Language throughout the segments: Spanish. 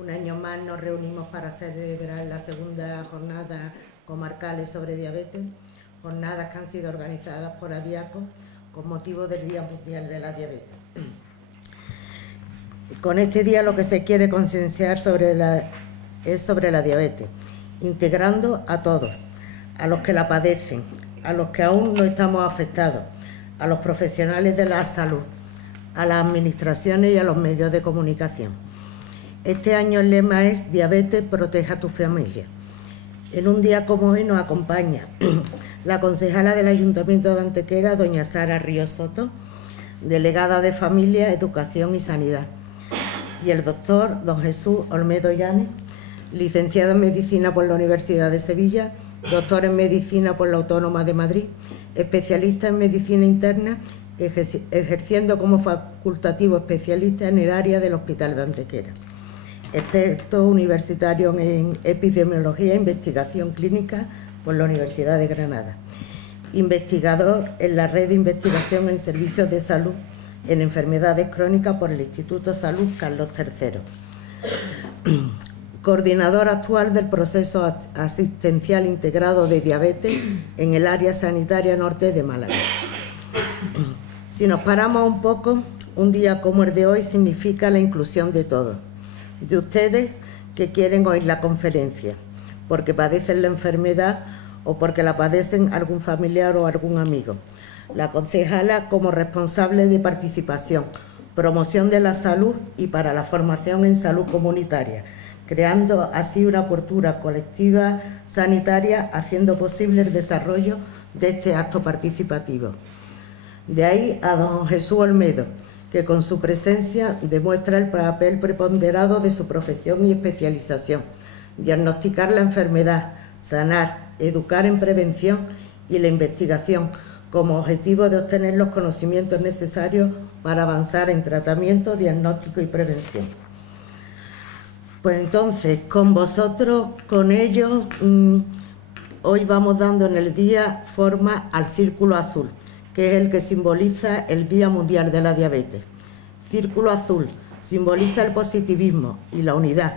Un año más nos reunimos para celebrar la segunda jornada comarcales sobre diabetes, jornadas que han sido organizadas por ADIACO con motivo del Día Mundial de la Diabetes. Con este día lo que se quiere concienciar es sobre la diabetes, integrando a todos, a los que la padecen, a los que aún no estamos afectados, a los profesionales de la salud, a las administraciones y a los medios de comunicación. Este año el lema es Diabetes, protege a tu familia. En un día como hoy nos acompaña la concejala del Ayuntamiento de Antequera, doña Sara Ríos Soto, delegada de Familia, Educación y Sanidad, y el doctor don Jesús Olmedo Llanes, licenciado en Medicina por la Universidad de Sevilla, doctor en Medicina por la Autónoma de Madrid, especialista en Medicina Interna, ejerciendo como facultativo especialista en el área del Hospital de Antequera, experto universitario en Epidemiología e Investigación Clínica por la Universidad de Granada, investigador en la Red de Investigación en Servicios de Salud en Enfermedades Crónicas por el Instituto Salud Carlos III, coordinador actual del proceso asistencial integrado de diabetes en el área sanitaria norte de Málaga. Si nos paramos un poco, un día como el de hoy significa la inclusión de todos, de ustedes que quieren oír la conferencia, porque padecen la enfermedad o porque la padecen algún familiar o algún amigo. La concejala como responsable de participación, promoción de la salud y para la formación en salud comunitaria, creando así una cultura colectiva sanitaria, haciendo posible el desarrollo de este acto participativo. De ahí a don Jesús Olmedo, que con su presencia demuestra el papel preponderado de su profesión y especialización, diagnosticar la enfermedad, sanar, educar en prevención y la investigación, como objetivo de obtener los conocimientos necesarios para avanzar en tratamiento, diagnóstico y prevención. Pues entonces, con vosotros, con ellos, hoy vamos dando en el día forma al Círculo Azul, que es el que simboliza el Día Mundial de la Diabetes. Círculo Azul simboliza el positivismo y la unidad.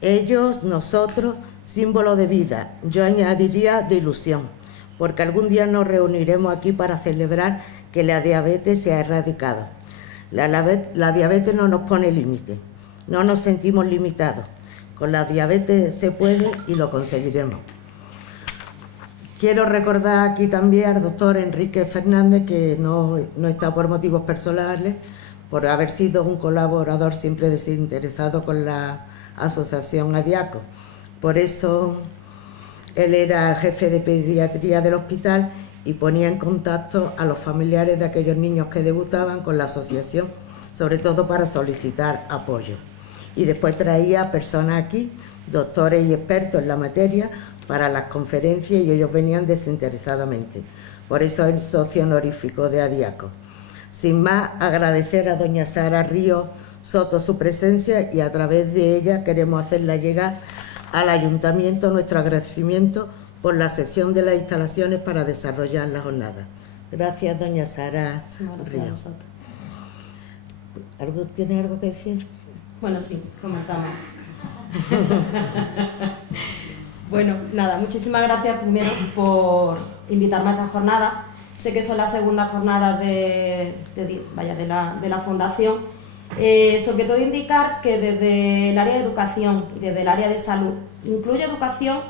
Ellos, nosotros, símbolo de vida, yo añadiría de ilusión, porque algún día nos reuniremos aquí para celebrar que la diabetes se ha erradicado. La diabetes no nos pone límite, no nos sentimos limitados. Con la diabetes se puede y lo conseguiremos. Quiero recordar aquí también al doctor Enrique Fernández, que no está por motivos personales, por haber sido un colaborador siempre desinteresado con la asociación ADIACO. Por eso él era jefe de pediatría del hospital y ponía en contacto a los familiares de aquellos niños que debutaban con la asociación, sobre todo para solicitar apoyo. Y después traía personas aquí, doctores y expertos en la materia, para las conferencias, y ellos venían desinteresadamente. Por eso el socio honorífico de ADIACO. Sin más, agradecer a doña Sara Ríos Soto su presencia, y a través de ella queremos hacerla llegar al Ayuntamiento nuestro agradecimiento por la cesión de las instalaciones para desarrollar la jornada. Gracias, doña Sara Ríos. ¿Tiene algo que decir? Bueno, sí, comentamos. Bueno, nada, muchísimas gracias primero por invitarme a esta jornada. Sé que son las segundas jornadas de la Fundación. Sobre todo indicar que desde el área de educación y desde el área de salud, incluye educación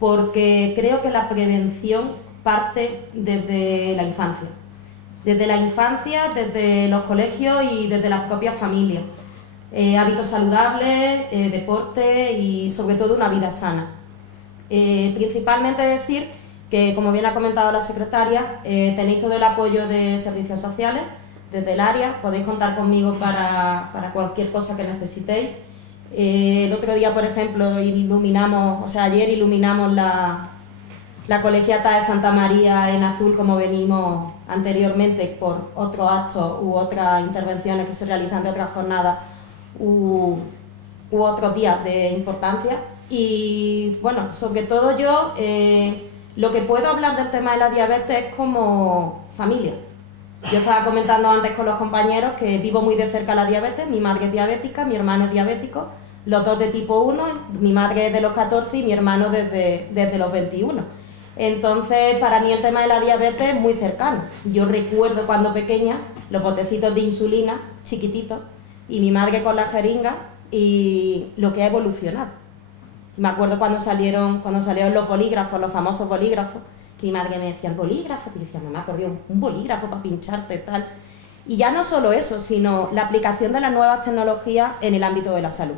porque creo que la prevención parte desde la infancia. Desde la infancia, desde los colegios y desde las propias familias. Hábitos saludables, deporte y sobre todo una vida sana. Principalmente decir que, como bien ha comentado la secretaria, tenéis todo el apoyo de servicios sociales desde el área, podéis contar conmigo para cualquier cosa que necesitéis. El otro día, por ejemplo, ayer iluminamos la colegiata de Santa María en azul, como venimos anteriormente por otros actos u otras intervenciones que se realizan de otras jornadas u otros días de importancia. Y bueno, sobre todo yo lo que puedo hablar del tema de la diabetes es como familia. Yo estaba comentando antes con los compañeros que vivo muy de cerca la diabetes, mi madre es diabética, mi hermano es diabético, los dos de tipo 1, mi madre es de los 14 y mi hermano desde los 21. Entonces, para mí el tema de la diabetes es muy cercano. Yo recuerdo cuando pequeña los botecitos de insulina chiquititos y mi madre con la jeringa y lo que ha evolucionado. Me acuerdo cuando salieron los bolígrafos, los famosos bolígrafos, que mi madre me decía, ¿el bolígrafo? Y decía, mamá, por Dios, un bolígrafo para pincharte, tal. Y ya no solo eso, sino la aplicación de las nuevas tecnologías en el ámbito de la salud.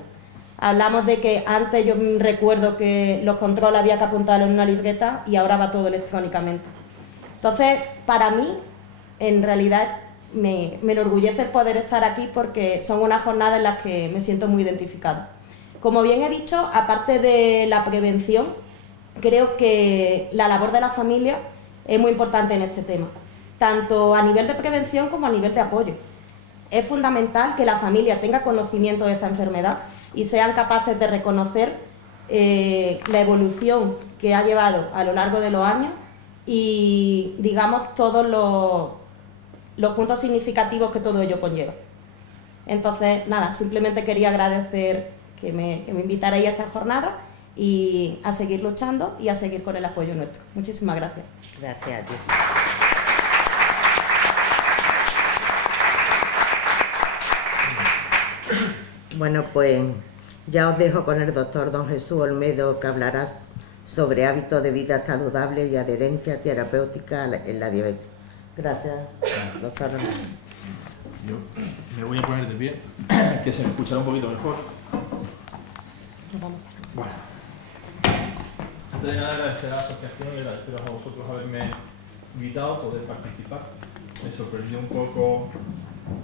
Hablamos de que antes yo recuerdo que los controles había que apuntarlos en una libreta y ahora va todo electrónicamente. Entonces, para mí, en realidad, me enorgullece el poder estar aquí porque son unas jornadas en las que me siento muy identificada. Como bien he dicho, aparte de la prevención, creo que la labor de la familia es muy importante en este tema, tanto a nivel de prevención como a nivel de apoyo. Es fundamental que la familia tenga conocimiento de esta enfermedad y sean capaces de reconocer la evolución que ha llevado a lo largo de los años y, digamos, todos los puntos significativos que todo ello conlleva. Entonces, nada, simplemente quería agradecer que me invitarais a esta jornada y a seguir luchando y a seguir con el apoyo nuestro. Muchísimas gracias. Gracias a ti. Bueno, pues ya os dejo con el doctor don Jesús Olmedo, que hablará sobre hábitos de vida saludables y adherencia terapéutica en la diabetes. Gracias, doctor Olmedo. Yo me voy a poner de pie, que se me escuchará un poquito mejor. Bueno, antes de nada agradecer a la asociación y agradeceros a vosotros haberme invitado a poder participar. Me sorprendió un poco,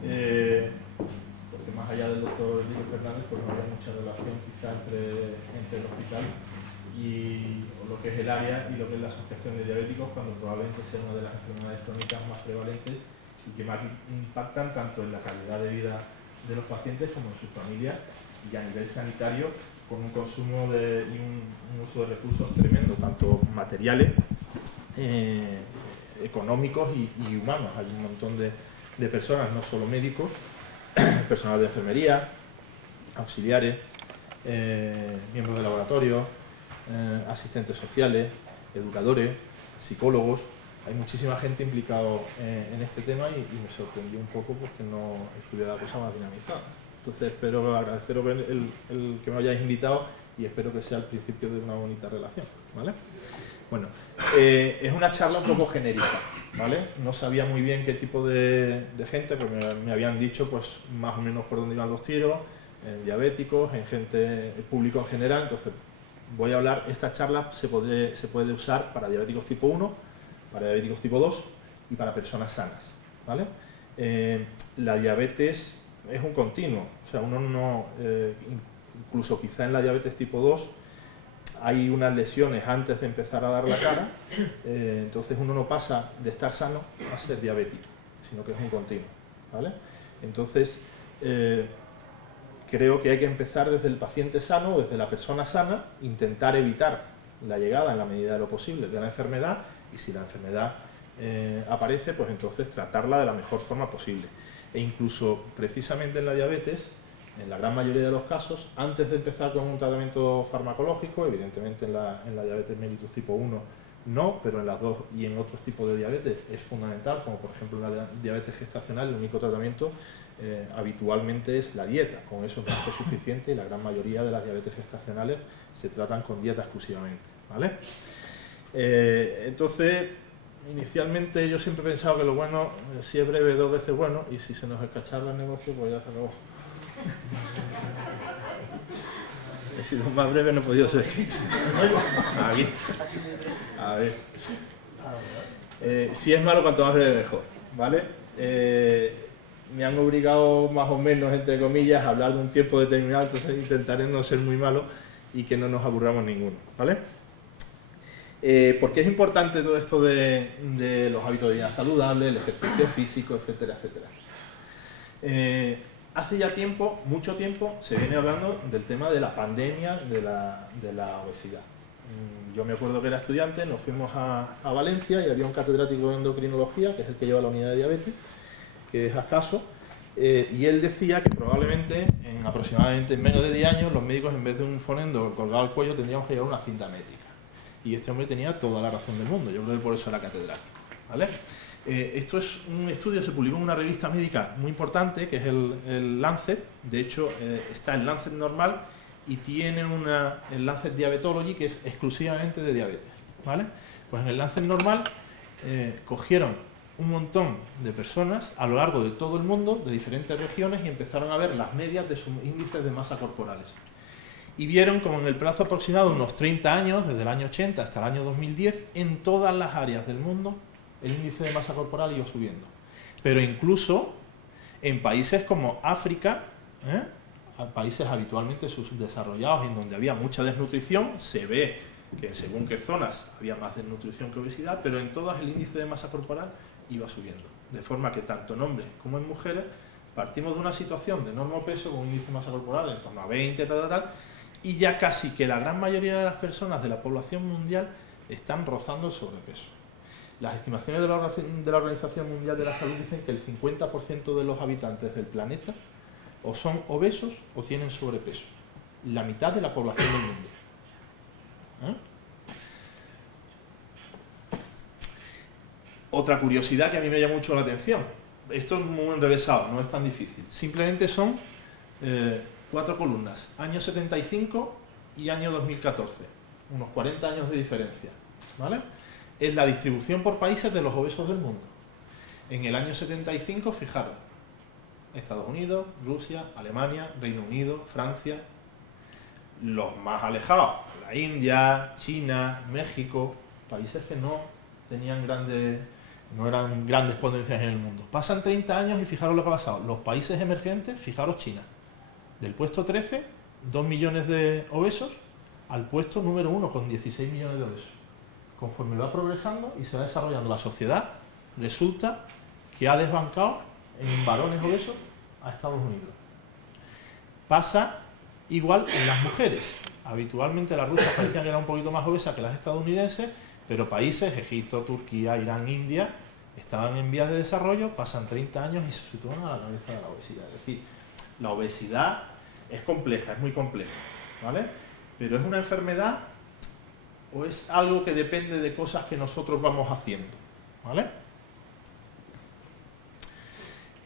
porque más allá del doctor Enrique Fernández, pues no había mucha relación quizá entre el hospital y lo que es el área y lo que es la asociación de diabéticos, cuando probablemente sea una de las enfermedades crónicas más prevalentes y que más impactan tanto en la calidad de vida de los pacientes como en sus familias y a nivel sanitario, con un consumo y un uso de recursos tremendo, tanto materiales, económicos y humanos. Hay un montón de personas, no solo médicos, personal de enfermería, auxiliares, miembros de laboratorio, asistentes sociales, educadores, psicólogos. Hay muchísima gente implicada en este tema y me sorprendió un poco porque no estuviera la cosa más dinamizada. Entonces espero agradeceros el que me hayáis invitado y espero que sea el principio de una bonita relación, ¿vale? Bueno, es una charla un poco genérica, ¿vale? No sabía muy bien qué tipo de gente, pero me habían dicho pues más o menos por dónde iban los tiros, en diabéticos, en gente, el público en general. Entonces voy a hablar, esta charla se puede usar para diabéticos tipo 1, para diabéticos tipo 2 y para personas sanas, ¿vale? La diabetes es un continuo, o sea, uno no, incluso quizá en la diabetes tipo 2 hay unas lesiones antes de empezar a dar la cara, entonces uno no pasa de estar sano a ser diabético, sino que es un continuo, ¿vale? Entonces, creo que hay que empezar desde el paciente sano, desde la persona sana, intentar evitar la llegada en la medida de lo posible de la enfermedad y si la enfermedad aparece, pues entonces tratarla de la mejor forma posible. E incluso precisamente en la diabetes, en la gran mayoría de los casos, antes de empezar con un tratamiento farmacológico, evidentemente en la diabetes mellitus tipo 1 no, pero en las dos y en otros tipos de diabetes es fundamental, como por ejemplo en la diabetes gestacional, el único tratamiento habitualmente es la dieta. Con eso es más que suficiente y la gran mayoría de las diabetes gestacionales se tratan con dieta exclusivamente, ¿vale? Entonces, inicialmente yo siempre he pensado que lo bueno, si es breve, 2 veces bueno, y si se nos escacharra el negocio, pues ya se acabó. He sido más breve, no he podido ser. Aquí. A ver. Si es malo, cuanto más breve mejor, ¿vale? Me han obligado más o menos, entre comillas, a hablar de un tiempo determinado, entonces intentaré no ser muy malo y que no nos aburramos ninguno, ¿vale? ¿Por qué es importante todo esto de los hábitos de vida saludable, el ejercicio físico, etcétera, etcétera? Hace ya tiempo, mucho tiempo, se viene hablando del tema de la pandemia de la obesidad. Yo me acuerdo que era estudiante, nos fuimos a Valencia y había un catedrático de endocrinología, que es el que lleva la unidad de diabetes, que es Ascaso, Y él decía que probablemente en aproximadamente menos de 10 años los médicos, en vez de un fonendo colgado al cuello, tendríamos que llevar una cinta métrica. Y este hombre tenía toda la razón del mundo. Yo creo que por eso era catedrático, ¿vale? Esto es un estudio, se publicó en una revista médica muy importante, que es el Lancet. De hecho, está el Lancet normal y tiene el Lancet Diabetology, que es exclusivamente de diabetes, ¿vale? Pues en el Lancet normal cogieron un montón de personas a lo largo de todo el mundo, de diferentes regiones, y empezaron a ver las medias de sus índices de masa corporales. Y vieron como en el plazo aproximado de unos 30 años, desde el año 80 hasta el año 2010, en todas las áreas del mundo, el índice de masa corporal iba subiendo. Pero incluso en países como África, países habitualmente subdesarrollados, en donde había mucha desnutrición, se ve que según qué zonas había más desnutrición que obesidad, pero en todas el índice de masa corporal iba subiendo. De forma que tanto en hombres como en mujeres partimos de una situación de enorme peso con un índice de masa corporal de en torno a 20, y ya casi que la gran mayoría de las personas de la población mundial están rozando el sobrepeso. Las estimaciones de la Organización Mundial de la Salud dicen que el 50% de los habitantes del planeta o son obesos o tienen sobrepeso. La mitad de la población del mundo. Otra curiosidad que a mí me llama mucho la atención. Esto es muy enrevesado, no es tan difícil. Simplemente son 4 columnas. Año 75 y año 2014. Unos 40 años de diferencia, ¿vale? Es la distribución por países de los obesos del mundo. En el año 75, fijaros, Estados Unidos, Rusia, Alemania, Reino Unido, Francia, los más alejados, la India, China, México, países que no eran grandes potencias en el mundo. Pasan 30 años y fijaros lo que ha pasado. Los países emergentes, fijaros China, del puesto 13, 2 millones de obesos, al puesto número 1 con 16 millones de obesos. Conforme va progresando y se va desarrollando la sociedad, resulta que ha desbancado en varones obesos a Estados Unidos. Pasa igual en las mujeres. Habitualmente las rusas parecían que eran un poquito más obesas que las estadounidenses, pero países, Egipto, Turquía, Irán, India, estaban en vías de desarrollo, pasan 30 años y se sitúan a la cabeza de la obesidad. Es decir, la obesidad es compleja, es muy compleja, ¿vale? Pero es una enfermedad o es algo que depende de cosas que nosotros vamos haciendo, ¿vale?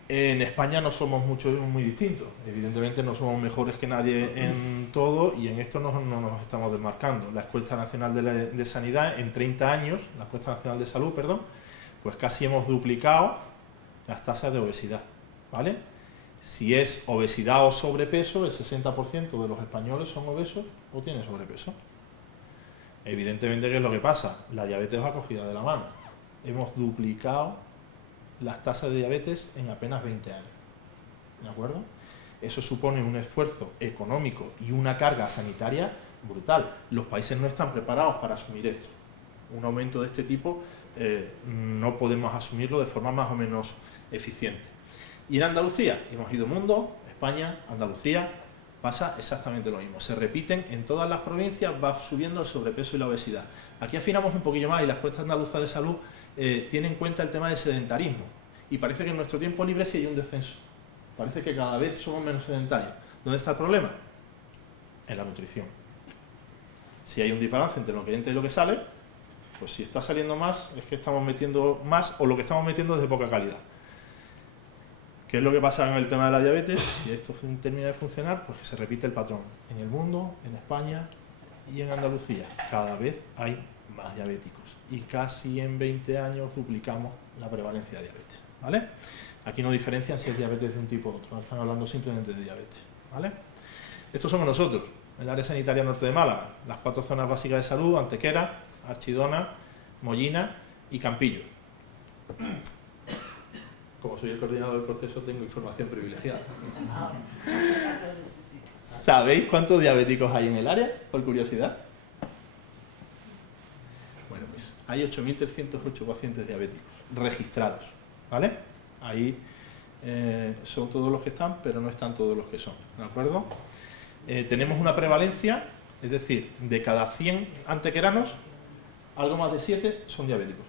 En España no somos muy distintos, evidentemente no somos mejores que nadie en todo y en esto no nos estamos desmarcando. La Encuesta Nacional de Sanidad, en 30 años, la Encuesta Nacional de Salud, perdón, pues casi hemos duplicado las tasas de obesidad, ¿vale? Si es obesidad o sobrepeso, el 60% de los españoles son obesos o tienen sobrepeso. Evidentemente, ¿qué es lo que pasa? La diabetes va cogida de la mano. Hemos duplicado las tasas de diabetes en apenas 20 años. ¿De acuerdo? Eso supone un esfuerzo económico y una carga sanitaria brutal. Los países no están preparados para asumir esto. Un aumento de este tipo no podemos asumirlo de forma más o menos eficiente. Y en Andalucía, hemos ido mundo, España, Andalucía, pasa exactamente lo mismo. Se repiten en todas las provincias, va subiendo el sobrepeso y la obesidad. Aquí afinamos un poquillo más y la encuesta andaluza de salud tiene en cuenta el tema del sedentarismo. Y parece que en nuestro tiempo libre sí hay un descenso. Parece que cada vez somos menos sedentarios. ¿Dónde está el problema? En la nutrición. Si hay un desbalance entre lo que entra y lo que sale, pues si está saliendo más, es que estamos metiendo más o lo que estamos metiendo es de poca calidad. ¿Qué es lo que pasa en el tema de la diabetes? Si esto termina de funcionar, pues que se repite el patrón. En el mundo, en España y en Andalucía, cada vez hay más diabéticos. Y casi en 20 años duplicamos la prevalencia de diabetes, ¿vale? Aquí no diferencian si es diabetes de un tipo u otro, están hablando simplemente de diabetes, ¿vale? Estos somos nosotros, el área sanitaria norte de Málaga, las 4 zonas básicas de salud: Antequera, Archidona, Mollina y Campillo. Como soy el coordinador del proceso, tengo información privilegiada. ¿Sabéis cuántos diabéticos hay en el área, por curiosidad? Bueno, pues hay 8.308 pacientes diabéticos registrados, ¿vale? Ahí son todos los que están, pero no están todos los que son, ¿de acuerdo? Tenemos una prevalencia, es decir, de cada 100 antequeranos, algo más de 7 son diabéticos.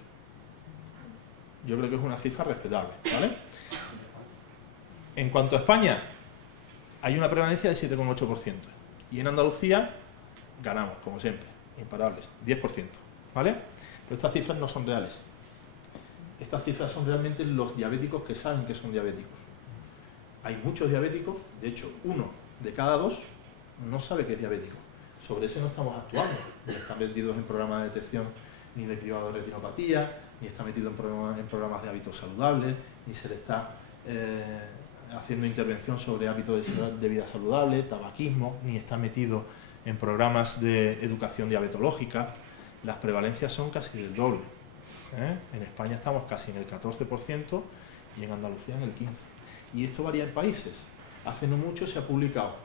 Yo creo que es una cifra respetable, ¿vale? En cuanto a España, hay una prevalencia del 7,8%. Y en Andalucía ganamos, como siempre, imparables, 10%. ¿Vale? Pero estas cifras no son reales. Estas cifras son realmente los diabéticos que saben que son diabéticos. Hay muchos diabéticos, de hecho, 1 de cada 2 no sabe que es diabético. Sobre ese no estamos actuando. Ni están metidos en programas de detección ni de cribado de retinopatía, ni está metido en programas de hábitos saludables, ni se le está haciendo intervención sobre hábitos de vida saludable, tabaquismo, ni está metido en programas de educación diabetológica. Las prevalencias son casi del doble. En España estamos casi en el 14% y en Andalucía en el 15%. Y esto varía en países. Hace no mucho se ha publicado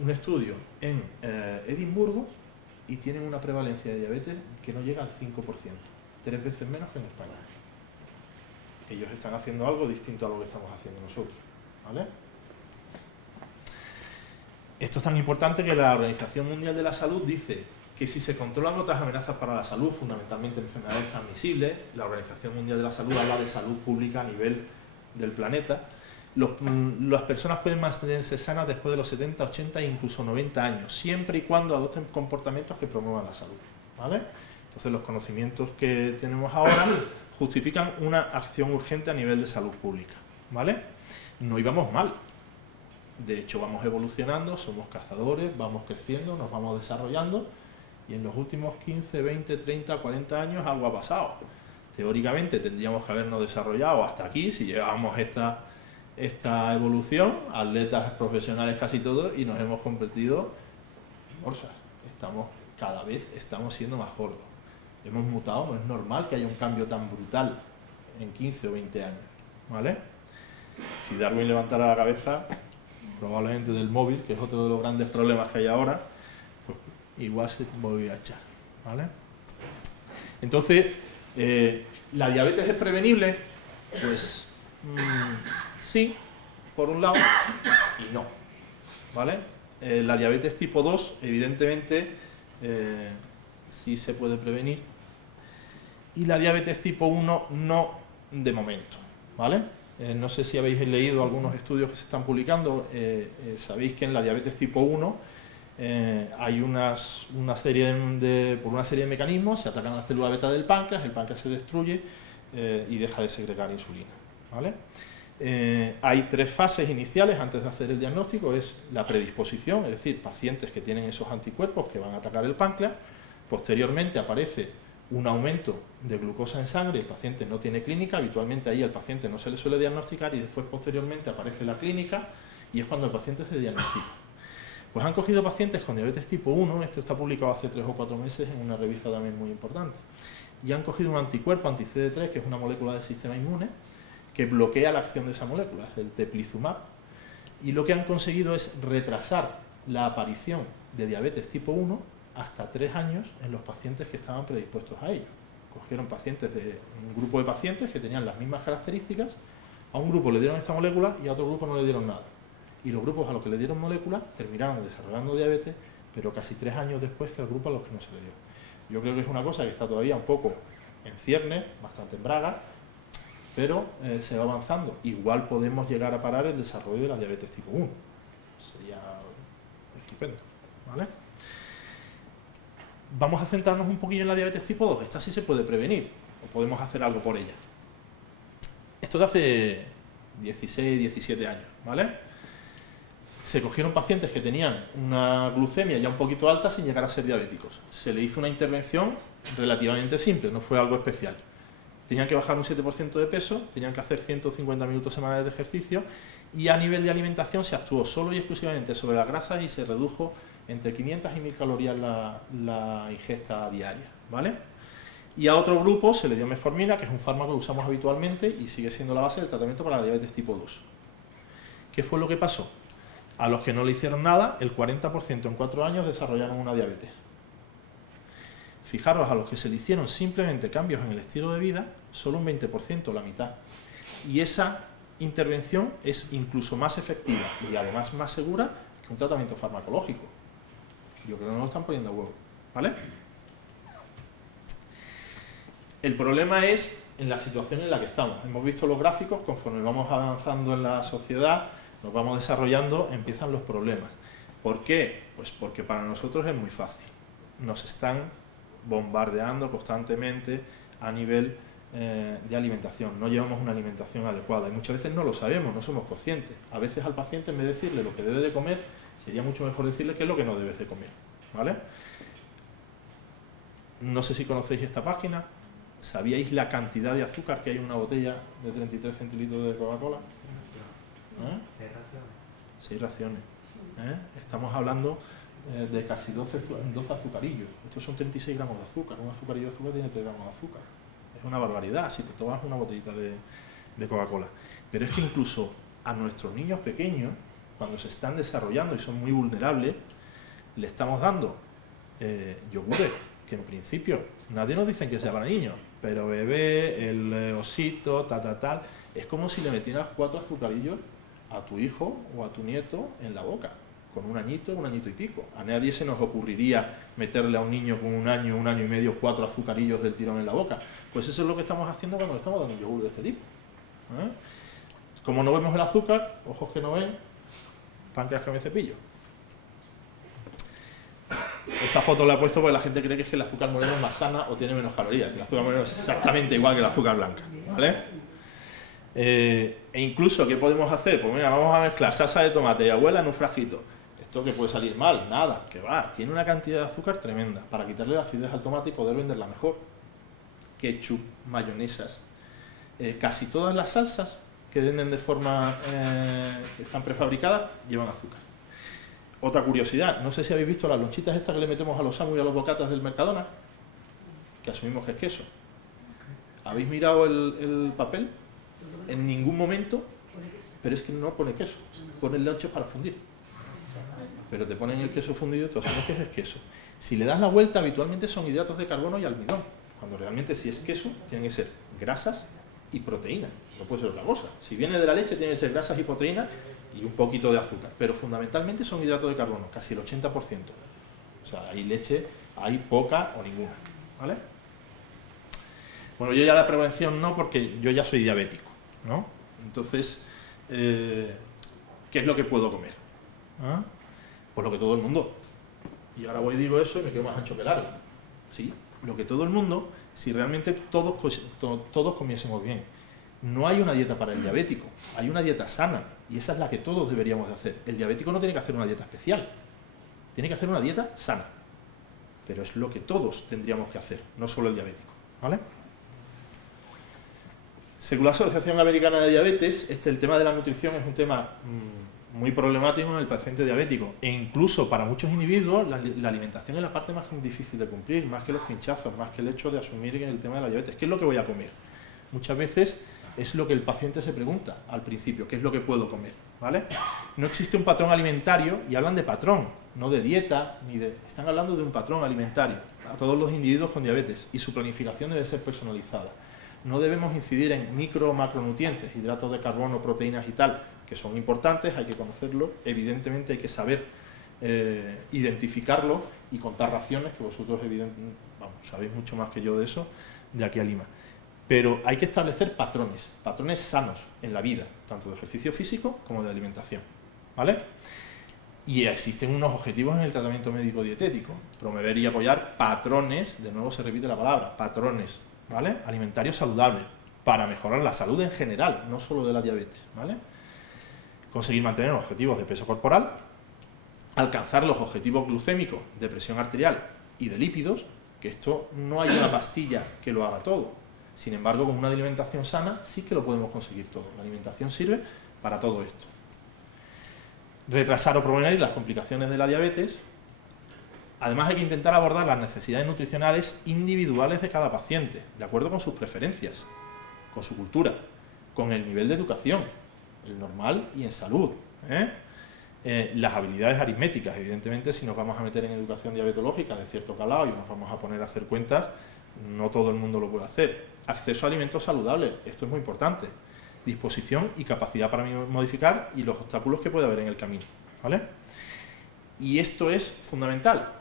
un estudio en Edimburgo y tienen una prevalencia de diabetes que no llega al 5%, 3 veces menos que en España. Ellos están haciendo algo distinto a lo que estamos haciendo nosotros. ¿Vale? Esto es tan importante que la Organización Mundial de la Salud dice que si se controlan otras amenazas para la salud, fundamentalmente enfermedades transmisibles, la Organización Mundial de la Salud habla de salud pública a nivel del planeta, las personas pueden mantenerse sanas después de los 70, 80 e incluso 90 años, siempre y cuando adopten comportamientos que promuevan la salud. ¿Vale? Entonces los conocimientos que tenemos ahora justifican una acción urgente a nivel de salud pública. ¿Vale? No íbamos mal. De hecho, vamos evolucionando, somos cazadores, vamos creciendo, nos vamos desarrollando y en los últimos 15, 20, 30, 40 años algo ha pasado. Teóricamente tendríamos que habernos desarrollado hasta aquí si llevábamos esta evolución, atletas profesionales casi todos, y nos hemos convertido en morsas. Cada vez estamos siendo más gordos. Hemos mutado, no es normal que haya un cambio tan brutal en 15 o 20 años. ¿Vale? Si Darwin levantara la cabeza, probablemente del móvil, que es otro de los grandes problemas que hay ahora, pues igual se volvía a echar. ¿Vale? Entonces, ¿la diabetes es prevenible? Pues sí, por un lado, y no. ¿Vale? La diabetes tipo 2, evidentemente, sí se puede prevenir. Y la diabetes tipo 1, no de momento. ¿Vale? No sé si habéis leído algunos estudios que se están publicando. Sabéis que en la diabetes tipo 1 hay por una serie de mecanismos, se atacan a la célula beta del páncreas, el páncreas se destruye y deja de segregar insulina. ¿Vale? Hay 3 fases iniciales antes de hacer el diagnóstico. Es la predisposición, es decir, pacientes que tienen esos anticuerpos que van a atacar el páncreas. Posteriormente aparece un aumento de glucosa en sangre, el paciente no tiene clínica, habitualmente ahí al paciente no se le suele diagnosticar y después posteriormente aparece la clínica y es cuando el paciente se diagnostica. Pues han cogido pacientes con diabetes tipo 1, esto está publicado hace 3 o 4 meses en una revista también muy importante, y han cogido un anticuerpo anti-CD3, que es una molécula del sistema inmune, que bloquea la acción de esa molécula, es el teplizumab, y lo que han conseguido es retrasar la aparición de diabetes tipo 1 hasta 3 años en los pacientes que estaban predispuestos a ello. Cogieron pacientes un grupo de pacientes que tenían las mismas características, a un grupo le dieron esta molécula y a otro grupo no le dieron nada. Y los grupos a los que le dieron molécula terminaron desarrollando diabetes, pero casi 3 años después que al grupo a los que no se le dio. Yo creo que es una cosa que está todavía un poco en cierne, bastante en braga, pero se va avanzando. Igual podemos llegar a parar el desarrollo de la diabetes tipo 1. Sería estupendo. ¿Vale? Vamos a centrarnos un poquillo en la diabetes tipo 2. Esta sí se puede prevenir, o podemos hacer algo por ella. Esto de hace 16, 17 años, ¿vale? Se cogieron pacientes que tenían una glucemia ya un poquito alta sin llegar a ser diabéticos. Se le hizo una intervención relativamente simple, no fue algo especial. Tenían que bajar un 7% de peso, tenían que hacer 150 minutos semanales de ejercicio y a nivel de alimentación se actuó solo y exclusivamente sobre las grasas y se redujo entre 500 y 1000 calorías la ingesta diaria, ¿vale? Y a otro grupo se le dio metformina, que es un fármaco que usamos habitualmente y sigue siendo la base del tratamiento para la diabetes tipo 2. ¿Qué fue lo que pasó? A los que no le hicieron nada, el 40% en 4 años desarrollaron una diabetes. Fijaros, a los que se le hicieron simplemente cambios en el estilo de vida, solo un 20%, la mitad. Y esa intervención es incluso más efectiva y además más segura que un tratamiento farmacológico. Yo creo que no lo están poniendo a huevo, ¿vale? El problema es en la situación en la que estamos. Hemos visto los gráficos, conforme vamos avanzando en la sociedad, nos vamos desarrollando, empiezan los problemas. ¿Por qué? Pues porque para nosotros es muy fácil. Nos están bombardeando constantemente a nivel de alimentación. No llevamos una alimentación adecuada y muchas veces no lo sabemos, no somos conscientes. A veces al paciente, en vez de decirle lo que debe de comer, sería mucho mejor decirle qué es lo que no debes de comer, ¿vale? No sé si conocéis esta página. ¿Sabíais la cantidad de azúcar que hay en una botella de 33 centilitros de Coca-Cola? 6 raciones. Estamos hablando de casi 12 azucarillos. Estos son 36 gramos de azúcar. Un azucarillo de azúcar tiene 3 gramos de azúcar. Es una barbaridad si te tomas una botellita de Coca-Cola. Pero es que incluso a nuestros niños pequeños, cuando se están desarrollando y son muy vulnerables, le estamos dando yogures, que en principio nadie nos dice que sea para niños, pero bebé, el osito, tal, es como si le metieras 4 azucarillos a tu hijo o a tu nieto en la boca, con un añito y pico. A nadie se nos ocurriría meterle a un niño con un año y medio 4 azucarillos del tirón en la boca. Pues eso es lo que estamos haciendo cuando estamos dando un yogur de este tipo. Como no vemos el azúcar, ojos que no ven, páncreas que me cepillo. Esta foto la he puesto porque la gente cree que es que el azúcar moreno es más sana o tiene menos calorías. El azúcar moreno es exactamente igual que el azúcar blanca, ¿vale? E incluso, ¿qué podemos hacer? Pues mira, vamos a mezclar salsa de tomate y abuela en un frasquito. ¿Esto qué puede salir mal? Nada, que va. Tiene una cantidad de azúcar tremenda para quitarle la acidez al tomate y poder venderla mejor. Ketchup, mayonesas, casi todas las salsas que venden de forma que están prefabricadas llevan azúcar. Otra curiosidad, no sé si habéis visto las lonchitas estas que le metemos a los sándwiches y a los bocatas del Mercadona, que asumimos que es queso. ¿Habéis mirado el papel? En ningún momento, pero es que no pone queso, pone lonches para fundir. Pero te ponen el queso fundido y tú asumes que es queso. Si le das la vuelta, habitualmente son hidratos de carbono y almidón, cuando realmente si es queso, tienen que ser grasas y proteínas, no puede ser otra cosa. Si viene de la leche, tiene que ser grasas y proteínas y un poquito de azúcar, pero fundamentalmente son hidratos de carbono, casi el 80%. O sea, hay leche, hay poca o ninguna, ¿vale? Bueno, yo ya la prevención no, porque yo ya soy diabético, ¿no? Entonces, ¿qué es lo que puedo comer? ¿Ah? Pues lo que todo el mundo. Y ahora voy y digo eso y me quedo más ancho que largo. Sí, lo que todo el mundo, si realmente todos comiésemos bien. No hay una dieta para el diabético, hay una dieta sana, y esa es la que todos deberíamos de hacer. El diabético no tiene que hacer una dieta especial, tiene que hacer una dieta sana, pero es lo que todos tendríamos que hacer, no solo el diabético, ¿vale? Según la Asociación Americana de Diabetes, el tema de la nutrición es un tema muy problemático en el paciente diabético, e incluso para muchos individuos la alimentación es la parte más difícil de cumplir, más que los pinchazos, más que el hecho de asumir el tema de la diabetes. ¿Qué es lo que voy a comer? Muchas veces es lo que el paciente se pregunta al principio, ¿qué es lo que puedo comer? ¿Vale? No existe un patrón alimentario, y hablan de patrón, no de dieta, están hablando de un patrón alimentario a todos los individuos con diabetes, y su planificación debe ser personalizada. No debemos incidir en micro o macronutrientes, hidratos de carbono, proteínas y tal, que son importantes, hay que conocerlos, evidentemente hay que saber identificarlos y contar raciones, que vosotros sabéis mucho más que yo de eso, de aquí a Lima. Pero hay que establecer patrones sanos en la vida, tanto de ejercicio físico como de alimentación, ¿vale? Y existen unos objetivos en el tratamiento médico dietético, promover y apoyar patrones, de nuevo se repite la palabra, patrones, ¿vale? Alimentarios saludables, para mejorar la salud en general, no solo de la diabetes, ¿vale? Conseguir mantener los objetivos de peso corporal, alcanzar los objetivos glucémicos, de presión arterial y de lípidos, que esto no hay una pastilla que lo haga todo. Sin embargo, con una alimentación sana sí que lo podemos conseguir todo. La alimentación sirve para todo esto. Retrasar o prevenir las complicaciones de la diabetes. Además, hay que intentar abordar las necesidades nutricionales individuales de cada paciente, de acuerdo con sus preferencias, con su cultura, con el nivel de educación, el normal y en salud, las habilidades aritméticas. Evidentemente, si nos vamos a meter en educación diabetológica de cierto calado y nos vamos a poner a hacer cuentas, no todo el mundo lo puede hacer. Acceso a alimentos saludables, esto es muy importante. Disposición y capacidad para modificar y los obstáculos que puede haber en el camino, ¿vale? Y esto es fundamental.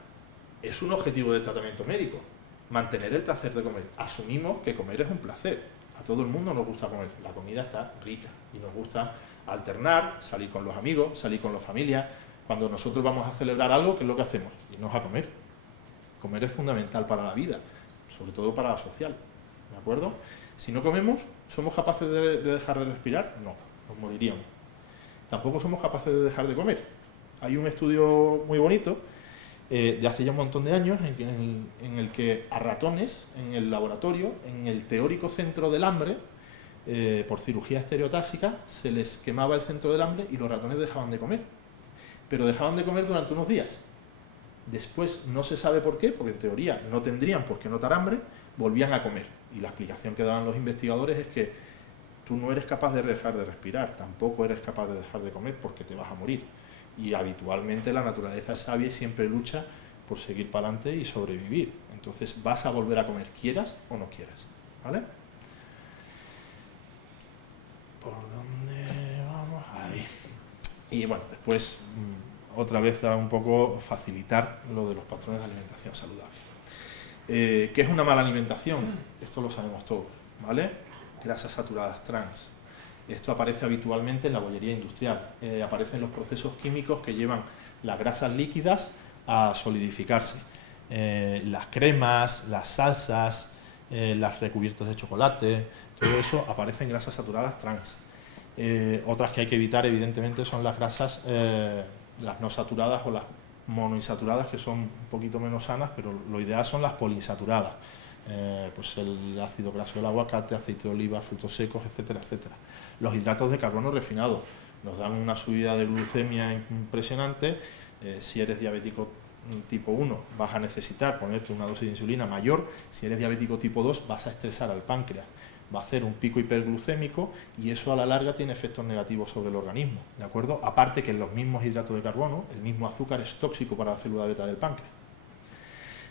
Es un objetivo del tratamiento médico, mantener el placer de comer. Asumimos que comer es un placer. A todo el mundo nos gusta comer. La comida está rica y nos gusta alternar, salir con los amigos, salir con la familia. Cuando nosotros vamos a celebrar algo, ¿qué es lo que hacemos? Irnos a comer. Comer es fundamental para la vida, sobre todo para la social, ¿de acuerdo? Si no comemos, ¿somos capaces de dejar de respirar? No, nos moriríamos. Tampoco somos capaces de dejar de comer. Hay un estudio muy bonito de hace ya un montón de años en el que a ratones, en el laboratorio, en el teórico centro del hambre, por cirugía estereotáxica, se les quemaba el centro del hambre y los ratones dejaban de comer. Pero dejaban de comer durante unos días. Después no se sabe por qué, porque en teoría no tendrían por qué notar hambre, volvían a comer. Y la explicación que daban los investigadores es que tú no eres capaz de dejar de respirar, tampoco eres capaz de dejar de comer porque te vas a morir. Y habitualmente la naturaleza es sabia y siempre lucha por seguir para adelante y sobrevivir. Entonces vas a volver a comer, quieras o no quieras. ¿Vale? ¿Por dónde vamos? Ahí. Y bueno, después otra vez un poco facilitar lo de los patrones de alimentación saludable. ¿Qué es una mala alimentación? Esto lo sabemos todos, ¿vale? Grasas saturadas trans. Esto aparece habitualmente en la bollería industrial. Aparecen los procesos químicos que llevan las grasas líquidas a solidificarse. Las cremas, las salsas, las recubiertas de chocolate, todo eso aparecen grasas saturadas trans. Otras que hay que evitar, evidentemente, son las grasas, las no saturadas o las monoinsaturadas, que son un poquito menos sanas, pero lo ideal son las poliinsaturadas. Pues el ácido graso del aguacate, aceite de oliva, frutos secos, etcétera, etcétera. Los hidratos de carbono refinados nos dan una subida de glucemia impresionante. Si eres diabético tipo 1 vas a necesitar ponerte una dosis de insulina mayor. Si eres diabético tipo 2 vas a estresar al páncreas, va a hacer un pico hiperglucémico y eso a la larga tiene efectos negativos sobre el organismo, ¿de acuerdo? Aparte que los mismos hidratos de carbono, el mismo azúcar es tóxico para la célula beta del páncreas.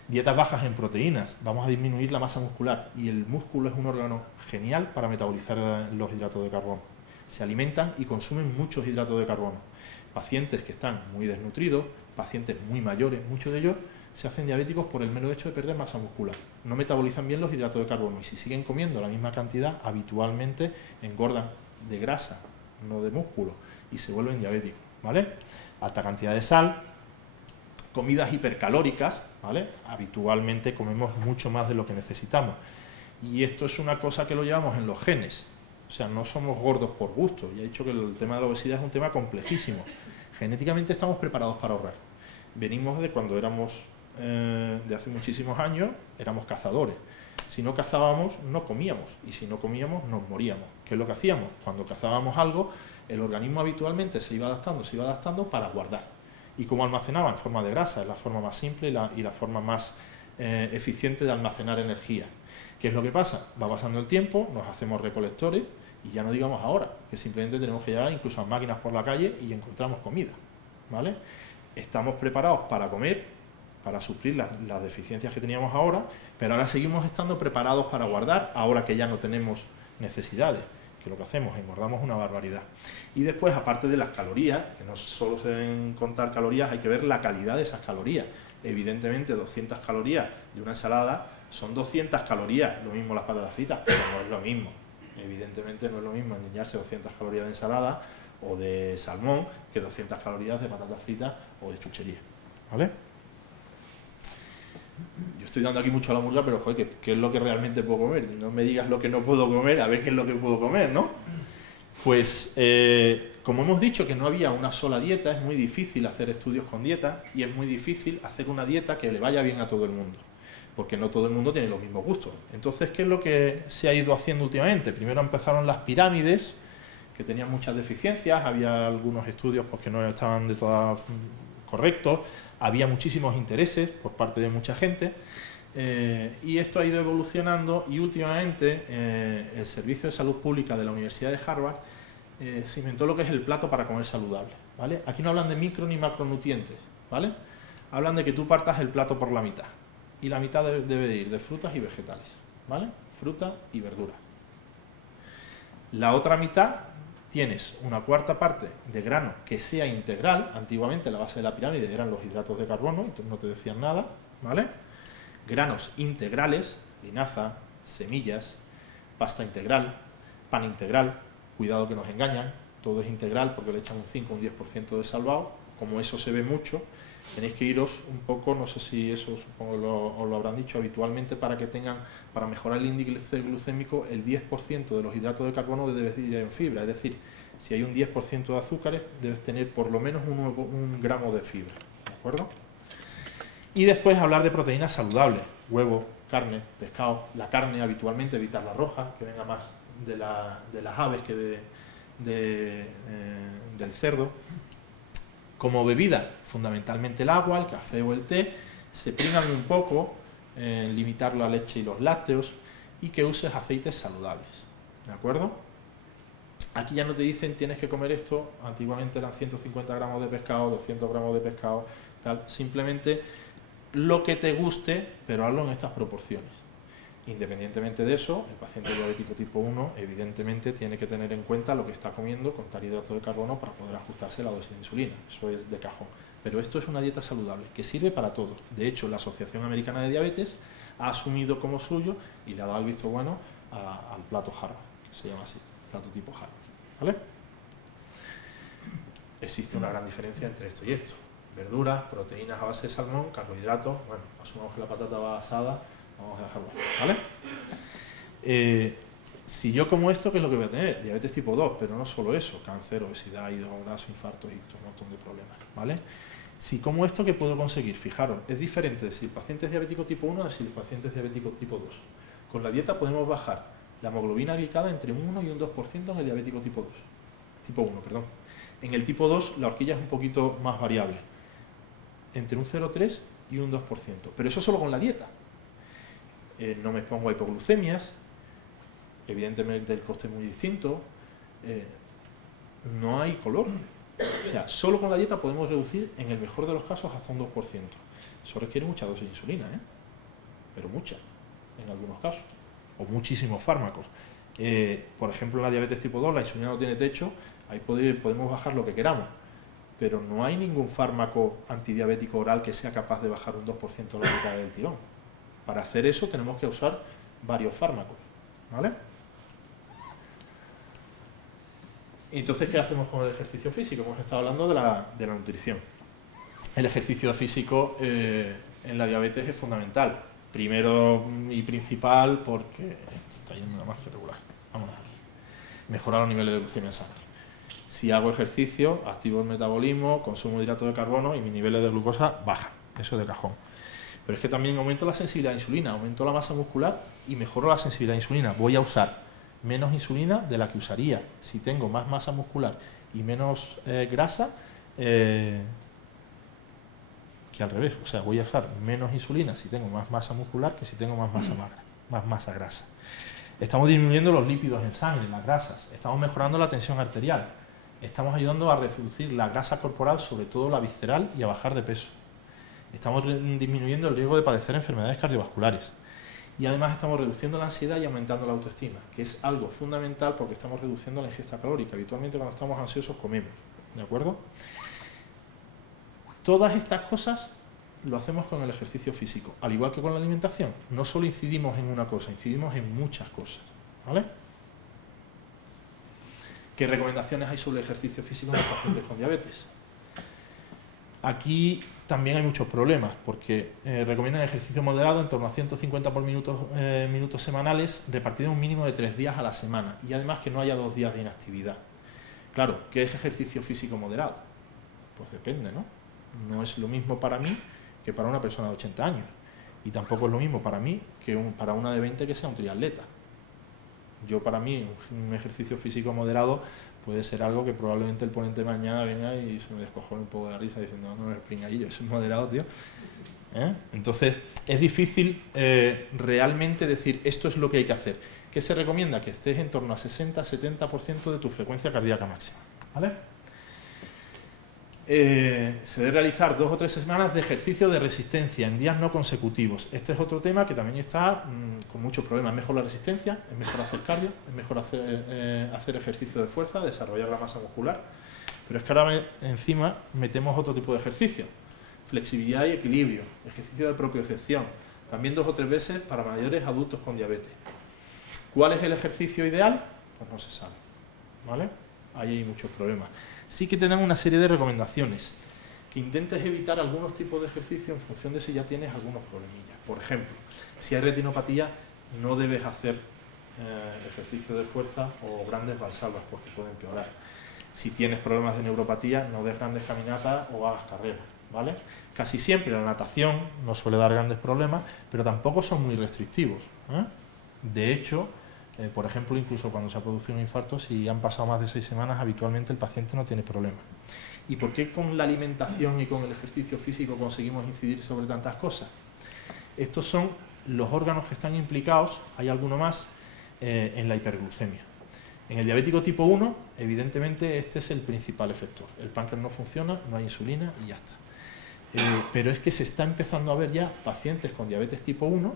Dietas bajas en proteínas, vamos a disminuir la masa muscular y el músculo es un órgano genial para metabolizar los hidratos de carbono. Se alimentan y consumen muchos hidratos de carbono. Pacientes que están muy desnutridos, pacientes muy mayores, muchos de ellos se hacen diabéticos por el mero hecho de perder masa muscular. No metabolizan bien los hidratos de carbono y si siguen comiendo la misma cantidad, habitualmente engordan de grasa, no de músculo, y se vuelven diabéticos, ¿vale? Alta cantidad de sal, comidas hipercalóricas, ¿vale? Habitualmente comemos mucho más de lo que necesitamos. Y esto es una cosa que lo llevamos en los genes. O sea, no somos gordos por gusto. Ya he dicho que el tema de la obesidad es un tema complejísimo. Genéticamente estamos preparados para ahorrar. Venimos de cuando éramos, de hace muchísimos años, éramos cazadores. Si no cazábamos, no comíamos. Y si no comíamos, nos moríamos. ¿Qué es lo que hacíamos? Cuando cazábamos algo, el organismo habitualmente se iba adaptando para guardar. ¿Y cómo almacenaba? En forma de grasa. Es la forma más simple y la forma más eficiente de almacenar energía. ¿Qué es lo que pasa? Va pasando el tiempo, nos hacemos recolectores y ya no digamos ahora, que simplemente tenemos que llevar incluso a máquinas por la calle y encontramos comida, ¿vale? Estamos preparados para comer, para suplir las deficiencias que teníamos ahora, pero ahora seguimos estando preparados para guardar, ahora que ya no tenemos necesidades, que lo que hacemos, engordamos una barbaridad. Y después, aparte de las calorías, que no solo se deben contar calorías, hay que ver la calidad de esas calorías. Evidentemente, 200 calorías de una ensalada son 200 calorías, lo mismo las patatas fritas, pero no es lo mismo. Evidentemente no es lo mismo endiñarse 200 calorías de ensalada o de salmón que 200 calorías de patatas fritas o de chuchería, ¿vale? Yo estoy dando aquí mucho a la murga, pero joder, ¿qué es lo que realmente puedo comer? No me digas lo que no puedo comer, a ver qué es lo que puedo comer, ¿no? Pues, como hemos dicho que no había una sola dieta, es muy difícil hacer estudios con dietas y es muy difícil hacer una dieta que le vaya bien a todo el mundo, porque no todo el mundo tiene los mismos gustos. Entonces, ¿qué es lo que se ha ido haciendo últimamente? Primero empezaron las pirámides, que tenían muchas deficiencias, había algunos estudios pues, que no estaban de todo correctos, había muchísimos intereses por parte de mucha gente, y esto ha ido evolucionando y últimamente el Servicio de Salud Pública de la Universidad de Harvard se inventó lo que es el plato para comer saludable, ¿vale? Aquí no hablan de micro ni macronutrientes, ¿vale? Hablan de que tú partas el plato por la mitad. Y la mitad debe de ir de frutas y vegetales, ¿vale? Fruta y verdura. La otra mitad tienes una cuarta parte de grano que sea integral. Antiguamente la base de la pirámide eran los hidratos de carbono, entonces no te decían nada, ¿vale? Granos integrales, linaza, semillas, pasta integral, pan integral, cuidado que nos engañan, todo es integral porque le echan un 5 o un 10% de salvado. Como eso se ve mucho, tenéis que iros un poco, no sé si eso supongo os lo habrán dicho habitualmente, para mejorar el índice glucémico, el 10% de los hidratos de carbono debes ir en fibra, es decir, si hay un 10% de azúcares, debes tener por lo menos un gramo de fibra, ¿de acuerdo? Y después hablar de proteínas saludables, huevo, carne, pescado. La carne habitualmente evitar la roja, que venga más de las aves que del cerdo. Como bebida, fundamentalmente el agua, el café o el té. Se pringan un poco, limitar la leche y los lácteos, y que uses aceites saludables, ¿de acuerdo? Aquí ya no te dicen tienes que comer esto, antiguamente eran 150 gramos de pescado, 200 gramos de pescado, tal. Simplemente lo que te guste, pero hazlo en estas proporciones. Independientemente de eso, el paciente diabético tipo 1 evidentemente tiene que tener en cuenta lo que está comiendo, contar hidratos de carbono para poder ajustarse la dosis de insulina, eso es de cajón. Pero esto es una dieta saludable que sirve para todos. De hecho, la Asociación Americana de Diabetes ha asumido como suyo y le ha dado el visto bueno al plato Harvard, que se llama así, plato tipo Harvard, ¿vale? Existe una gran diferencia entre esto y esto. Verduras, proteínas a base de salmón, carbohidratos, bueno, asumamos que la patata va asada, vamos a dejarlo, ¿vale? Si yo como esto, ¿qué es lo que voy a tener? Diabetes tipo 2, pero no solo eso, cáncer, obesidad, hígado graso, infartos, un montón de problemas, ¿vale? Si como esto, ¿qué puedo conseguir? Fijaros, es diferente de si el paciente es diabético tipo 1 a si el paciente es diabético tipo 2. Con la dieta podemos bajar la hemoglobina glicada entre un 1 y un 2% en el diabético tipo 2. Tipo 1, perdón. En el tipo 2 la horquilla es un poquito más variable, entre un 0,3 y un 2%, pero eso solo con la dieta. No me expongo a hipoglucemias, evidentemente el coste es muy distinto, no hay color. O sea, solo con la dieta podemos reducir, en el mejor de los casos, hasta un 2%. Eso requiere mucha dosis de insulina, pero mucha, en algunos casos, o muchísimos fármacos. Por ejemplo, en la diabetes tipo 2, la insulina no tiene techo, ahí podemos bajar lo que queramos, pero no hay ningún fármaco antidiabético oral que sea capaz de bajar un 2% la glucosa del tirón. Para hacer eso tenemos que usar varios fármacos, ¿vale? Entonces, ¿qué hacemos con el ejercicio físico? Hemos estado hablando de la nutrición. El ejercicio físico en la diabetes es fundamental. Primero y principal porque esto está yendo nada más que regular. Vámonos aquí. Mejorar los niveles de glucemia en sangre. Si hago ejercicio, activo el metabolismo, consumo hidratos de carbono y mis niveles de glucosa bajan. Eso es de cajón. Pero es que también aumento la sensibilidad a la insulina, aumento la masa muscular y mejoro la sensibilidad a la insulina. Voy a usar menos insulina de la que usaría si tengo más masa muscular y menos grasa que al revés. O sea, voy a usar menos insulina si tengo más masa muscular que si tengo más masa magra, más masa grasa. Estamos disminuyendo los lípidos en sangre, las grasas. Estamos mejorando la tensión arterial. Estamos ayudando a reducir la grasa corporal, sobre todo la visceral, y a bajar de peso. Estamos disminuyendo el riesgo de padecer enfermedades cardiovasculares. Y además estamos reduciendo la ansiedad y aumentando la autoestima, que es algo fundamental porque estamos reduciendo la ingesta calórica. Habitualmente cuando estamos ansiosos comemos, ¿de acuerdo? Todas estas cosas lo hacemos con el ejercicio físico, al igual que con la alimentación. No solo incidimos en una cosa, incidimos en muchas cosas, ¿vale? ¿Qué recomendaciones hay sobre el ejercicio físico en los pacientes con diabetes? Aquí también hay muchos problemas, porque recomiendan ejercicio moderado en torno a 150 por minutos semanales, repartido un mínimo de 3 días a la semana, y además que no haya 2 días de inactividad. Claro, ¿qué es ejercicio físico moderado? Pues depende, ¿no? No es lo mismo para mí que para una persona de 80 años, y tampoco es lo mismo para mí que para una de 20 que sea un triatleta. Para mí, un ejercicio físico moderado puede ser algo que probablemente el ponente de mañana venga y se me descojone un poco de la risa diciendo, no, es pringadillo, eso es moderado, tío. Entonces, es difícil realmente decir, esto es lo que hay que hacer. ¿Qué se recomienda? Que estés en torno a 60-70% de tu frecuencia cardíaca máxima, ¿vale? Se debe realizar 2 o 3 semanas de ejercicio de resistencia en días no consecutivos. Este es otro tema que también está con muchos problemas. Es mejor la resistencia, es mejor hacer cardio, es mejor hacer ejercicio de fuerza, desarrollar la masa muscular. Pero es que ahora encima metemos otro tipo de ejercicio. Flexibilidad y equilibrio, ejercicio de propiocepción. También 2 o 3 veces para mayores adultos con diabetes. ¿Cuál es el ejercicio ideal? Pues no se sabe, ¿vale? ahí hay muchos problemas. Sí que tenemos una serie de recomendaciones, que intentes evitar algunos tipos de ejercicio en función de si ya tienes algunos problemillas. Por ejemplo, si hay retinopatía, no debes hacer ejercicio de fuerza o grandes valsalvas porque pueden empeorar. Si tienes problemas de neuropatía, no des grandes caminatas o hagas carreras, ¿vale? Casi siempre la natación no suele dar grandes problemas, pero tampoco son muy restrictivos, ¿eh? De hecho, por ejemplo, incluso cuando se ha producido un infarto, si han pasado más de 6 semanas, habitualmente el paciente no tiene problema. ¿Y por qué con la alimentación y con el ejercicio físico conseguimos incidir sobre tantas cosas? Estos son los órganos que están implicados, hay alguno más, en la hiperglucemia. En el diabético tipo 1, evidentemente, este es el principal efector. El páncreas no funciona, no hay insulina y ya está. Pero es que se está empezando a ver ya pacientes con diabetes tipo 1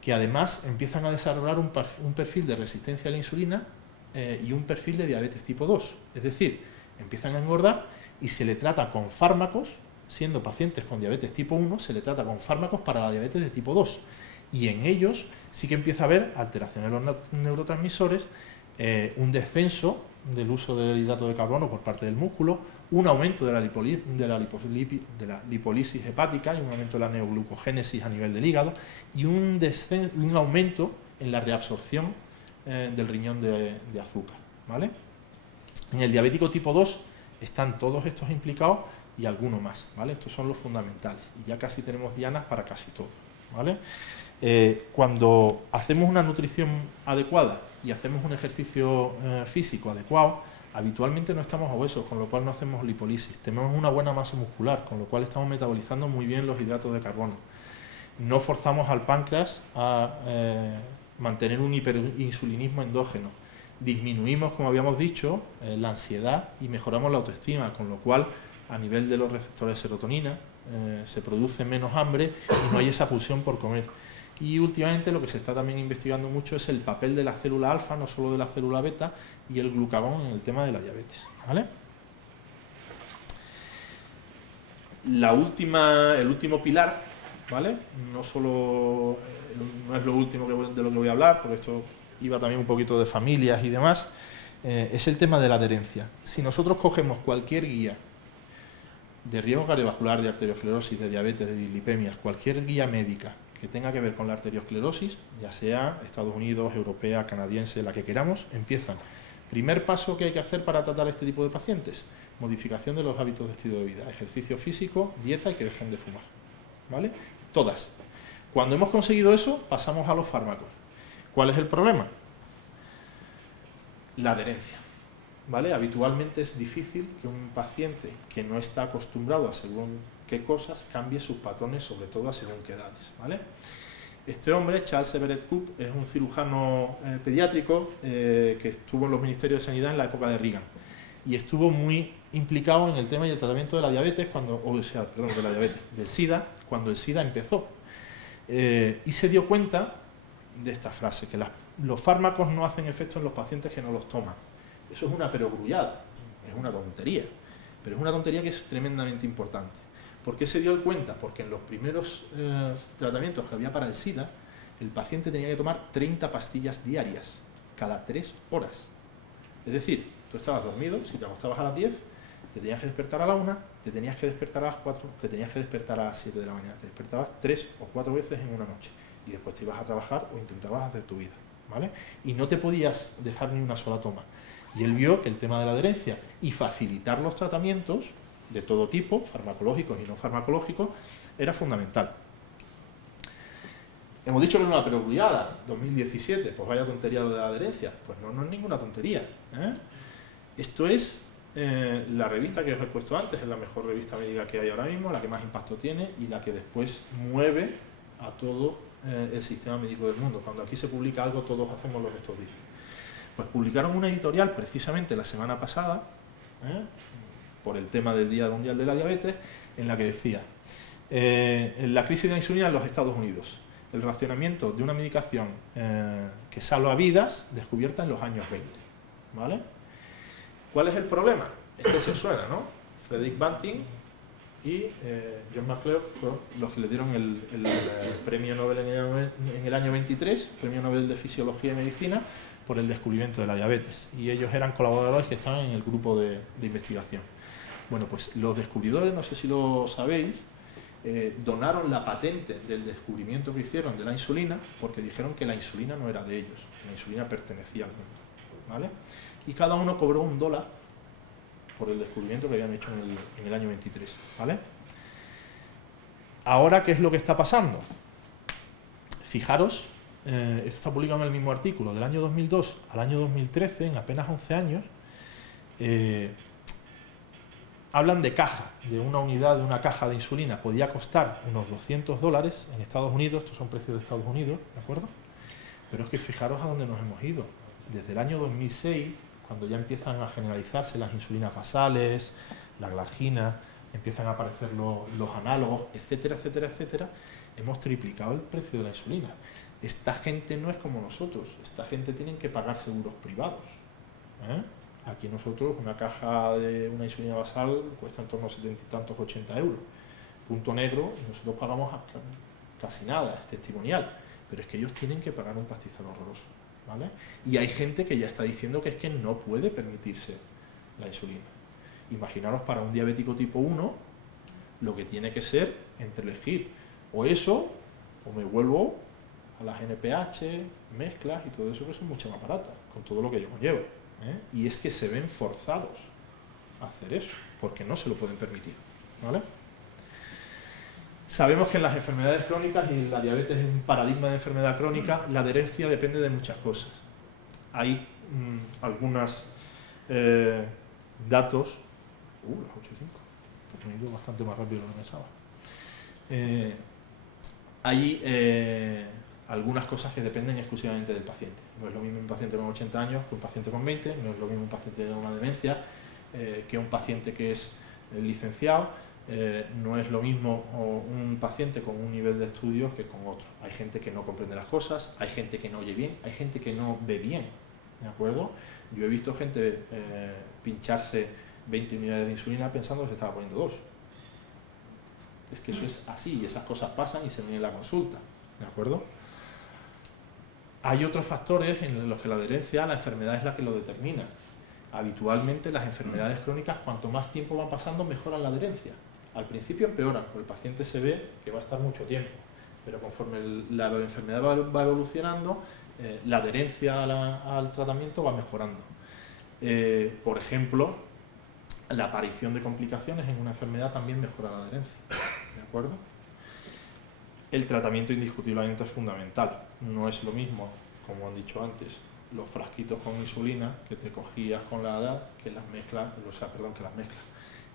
que además empiezan a desarrollar un perfil de resistencia a la insulina y un perfil de diabetes tipo 2. Es decir, empiezan a engordar y se le trata con fármacos, siendo pacientes con diabetes tipo 1, se le trata con fármacos para la diabetes de tipo 2. Y en ellos sí que empieza a haber alteraciones de los neurotransmisores, un descenso del uso del hidrato de carbono por parte del músculo, un aumento de la lipólisis hepática y un aumento de la neoglucogénesis a nivel del hígado y un aumento en la reabsorción del riñón de azúcar, ¿vale? En el diabético tipo 2 están todos estos implicados y alguno más, ¿vale? Estos son los fundamentales y ya casi tenemos dianas para casi todo, ¿vale? Cuando hacemos una nutrición adecuada y hacemos un ejercicio físico adecuado, habitualmente no estamos obesos, con lo cual no hacemos lipólisis. Tenemos una buena masa muscular, con lo cual estamos metabolizando muy bien los hidratos de carbono. No forzamos al páncreas a mantener un hiperinsulinismo endógeno. Disminuimos, como habíamos dicho, la ansiedad y mejoramos la autoestima, con lo cual a nivel de los receptores de serotonina se produce menos hambre y no hay esa pulsión por comer. Y últimamente lo que se está también investigando mucho es el papel de la célula alfa, no solo de la célula beta, y el glucagón en el tema de la diabetes, ¿vale? El último pilar, ¿vale? No es lo último de lo que voy a hablar, porque esto iba también un poquito de familias y demás, es el tema de la adherencia. Si nosotros cogemos cualquier guía de riesgo cardiovascular, de arteriosclerosis, de diabetes, de dislipemias, cualquier guía médica que tenga que ver con la arteriosclerosis, ya sea Estados Unidos, europea, canadiense, la que queramos, empiezan. Primer paso que hay que hacer para tratar a este tipo de pacientes, modificación de los hábitos de estilo de vida, ejercicio físico, dieta y que dejen de fumar, ¿vale? Todas. Cuando hemos conseguido eso, pasamos a los fármacos. ¿Cuál es el problema? La adherencia, ¿vale? Habitualmente es difícil que un paciente que no está acostumbrado a según qué cosas cambie sus patrones, sobre todo a según qué edades, ¿vale? Este hombre, Charles Everett Koop, es un cirujano pediátrico que estuvo en los ministerios de Sanidad en la época de Reagan y estuvo muy implicado en el tema y el tratamiento de la diabetes, del SIDA, cuando el SIDA empezó. Y se dio cuenta de esta frase, que los fármacos no hacen efecto en los pacientes que no los toman. Eso es una perogrullada, es una tontería, pero es una tontería que es tremendamente importante. ¿Por qué se dio cuenta? Porque en los primeros tratamientos que había para el SIDA, el paciente tenía que tomar 30 pastillas diarias, cada 3 horas. Es decir, tú estabas dormido, si te acostabas a las 10, te tenías que despertar a la 1, te tenías que despertar a las 4, te tenías que despertar a las 7 de la mañana. Te despertabas 3 o 4 veces en una noche y después te ibas a trabajar o intentabas hacer tu vida, ¿vale? Y no te podías dejar ni una sola toma. Y él vio que el tema de la adherencia y facilitar los tratamientos de todo tipo, farmacológicos y no farmacológicos, era fundamental. Hemos dicho que es una perogrullada, 2017, pues vaya tontería lo de la adherencia. Pues no es ninguna tontería, ¿eh? Esto es la revista que os he puesto antes, es la mejor revista médica que hay ahora mismo, la que más impacto tiene y la que después mueve a todo el sistema médico del mundo. Cuando aquí se publica algo, todos hacemos lo que estos dicen. Pues publicaron una editorial precisamente la semana pasada, por el tema del Día Mundial de la Diabetes, en la que decía la crisis de la insulina en los Estados Unidos, el racionamiento de una medicación que salva vidas, descubierta en los años 20, ¿vale? ¿Cuál es el problema? Este se suena, ¿no? Frederick Banting y John McClure, los que le dieron el premio Nobel en el año 23, premio Nobel de Fisiología y Medicina, por el descubrimiento de la diabetes, y ellos eran colaboradores que estaban en el grupo de investigación. Bueno, pues los descubridores, no sé si lo sabéis, donaron la patente del descubrimiento que hicieron de la insulina, porque dijeron que la insulina no era de ellos, la insulina pertenecía al mundo, ¿vale? Y cada uno cobró $1 por el descubrimiento que habían hecho en el año 23, ¿vale? Ahora, ¿qué es lo que está pasando? Fijaros, esto está publicado en el mismo artículo, del año 2002 al año 2013, en apenas 11 años, hablan de caja, de una unidad de una caja de insulina, podía costar unos $200 en Estados Unidos, estos son precios de Estados Unidos, ¿de acuerdo? Pero es que fijaros a dónde nos hemos ido. Desde el año 2006, cuando ya empiezan a generalizarse las insulinas basales, la glargina, empiezan a aparecer los análogos, etcétera, etcétera, etcétera, hemos triplicado el precio de la insulina. Esta gente no es como nosotros, esta gente tiene que pagar seguros privados, ¿eh? Aquí nosotros una caja de una insulina basal cuesta en torno a 70 y tantos, 80 euros. Punto negro, y nosotros pagamos casi nada, es testimonial. Pero es que ellos tienen que pagar un pastizal horroroso, ¿vale? Y hay gente que ya está diciendo que es que no puede permitirse la insulina. Imaginaros para un diabético tipo 1 lo que tiene que ser entre elegir o eso, o me vuelvo a las NPH, mezclas y todo eso, que son mucho más baratas, con todo lo que ello conlleva. Y es que se ven forzados a hacer eso, porque no se lo pueden permitir, ¿vale? Sabemos que en las enfermedades crónicas, y la diabetes es un paradigma de enfermedad crónica, la adherencia depende de muchas cosas. Hay algunos datos... las 8:05, me he ido bastante más rápido de lo que pensaba. Hay algunas cosas que dependen exclusivamente del paciente. No es lo mismo un paciente con 80 años que un paciente con 20, no es lo mismo un paciente de una demencia que un paciente que es licenciado, no es lo mismo un paciente con un nivel de estudios que con otro. Hay gente que no comprende las cosas, hay gente que no oye bien, hay gente que no ve bien, ¿de acuerdo? Yo he visto gente pincharse 20 unidades de insulina pensando que se estaba poniendo 2. Es que eso es así, y esas cosas pasan y se ven en la consulta, ¿de acuerdo? Hay otros factores en los que la adherencia a la enfermedad es la que lo determina. Habitualmente las enfermedades crónicas, cuanto más tiempo van pasando, mejoran la adherencia. Al principio empeoran, porque el paciente se ve que va a estar mucho tiempo, pero conforme la enfermedad va evolucionando, la adherencia al tratamiento va mejorando. Por ejemplo, la aparición de complicaciones en una enfermedad también mejora la adherencia, ¿de acuerdo? El tratamiento indiscutiblemente es fundamental. No es lo mismo, como han dicho antes, los frasquitos con insulina que te cogías con la edad que las mezclas,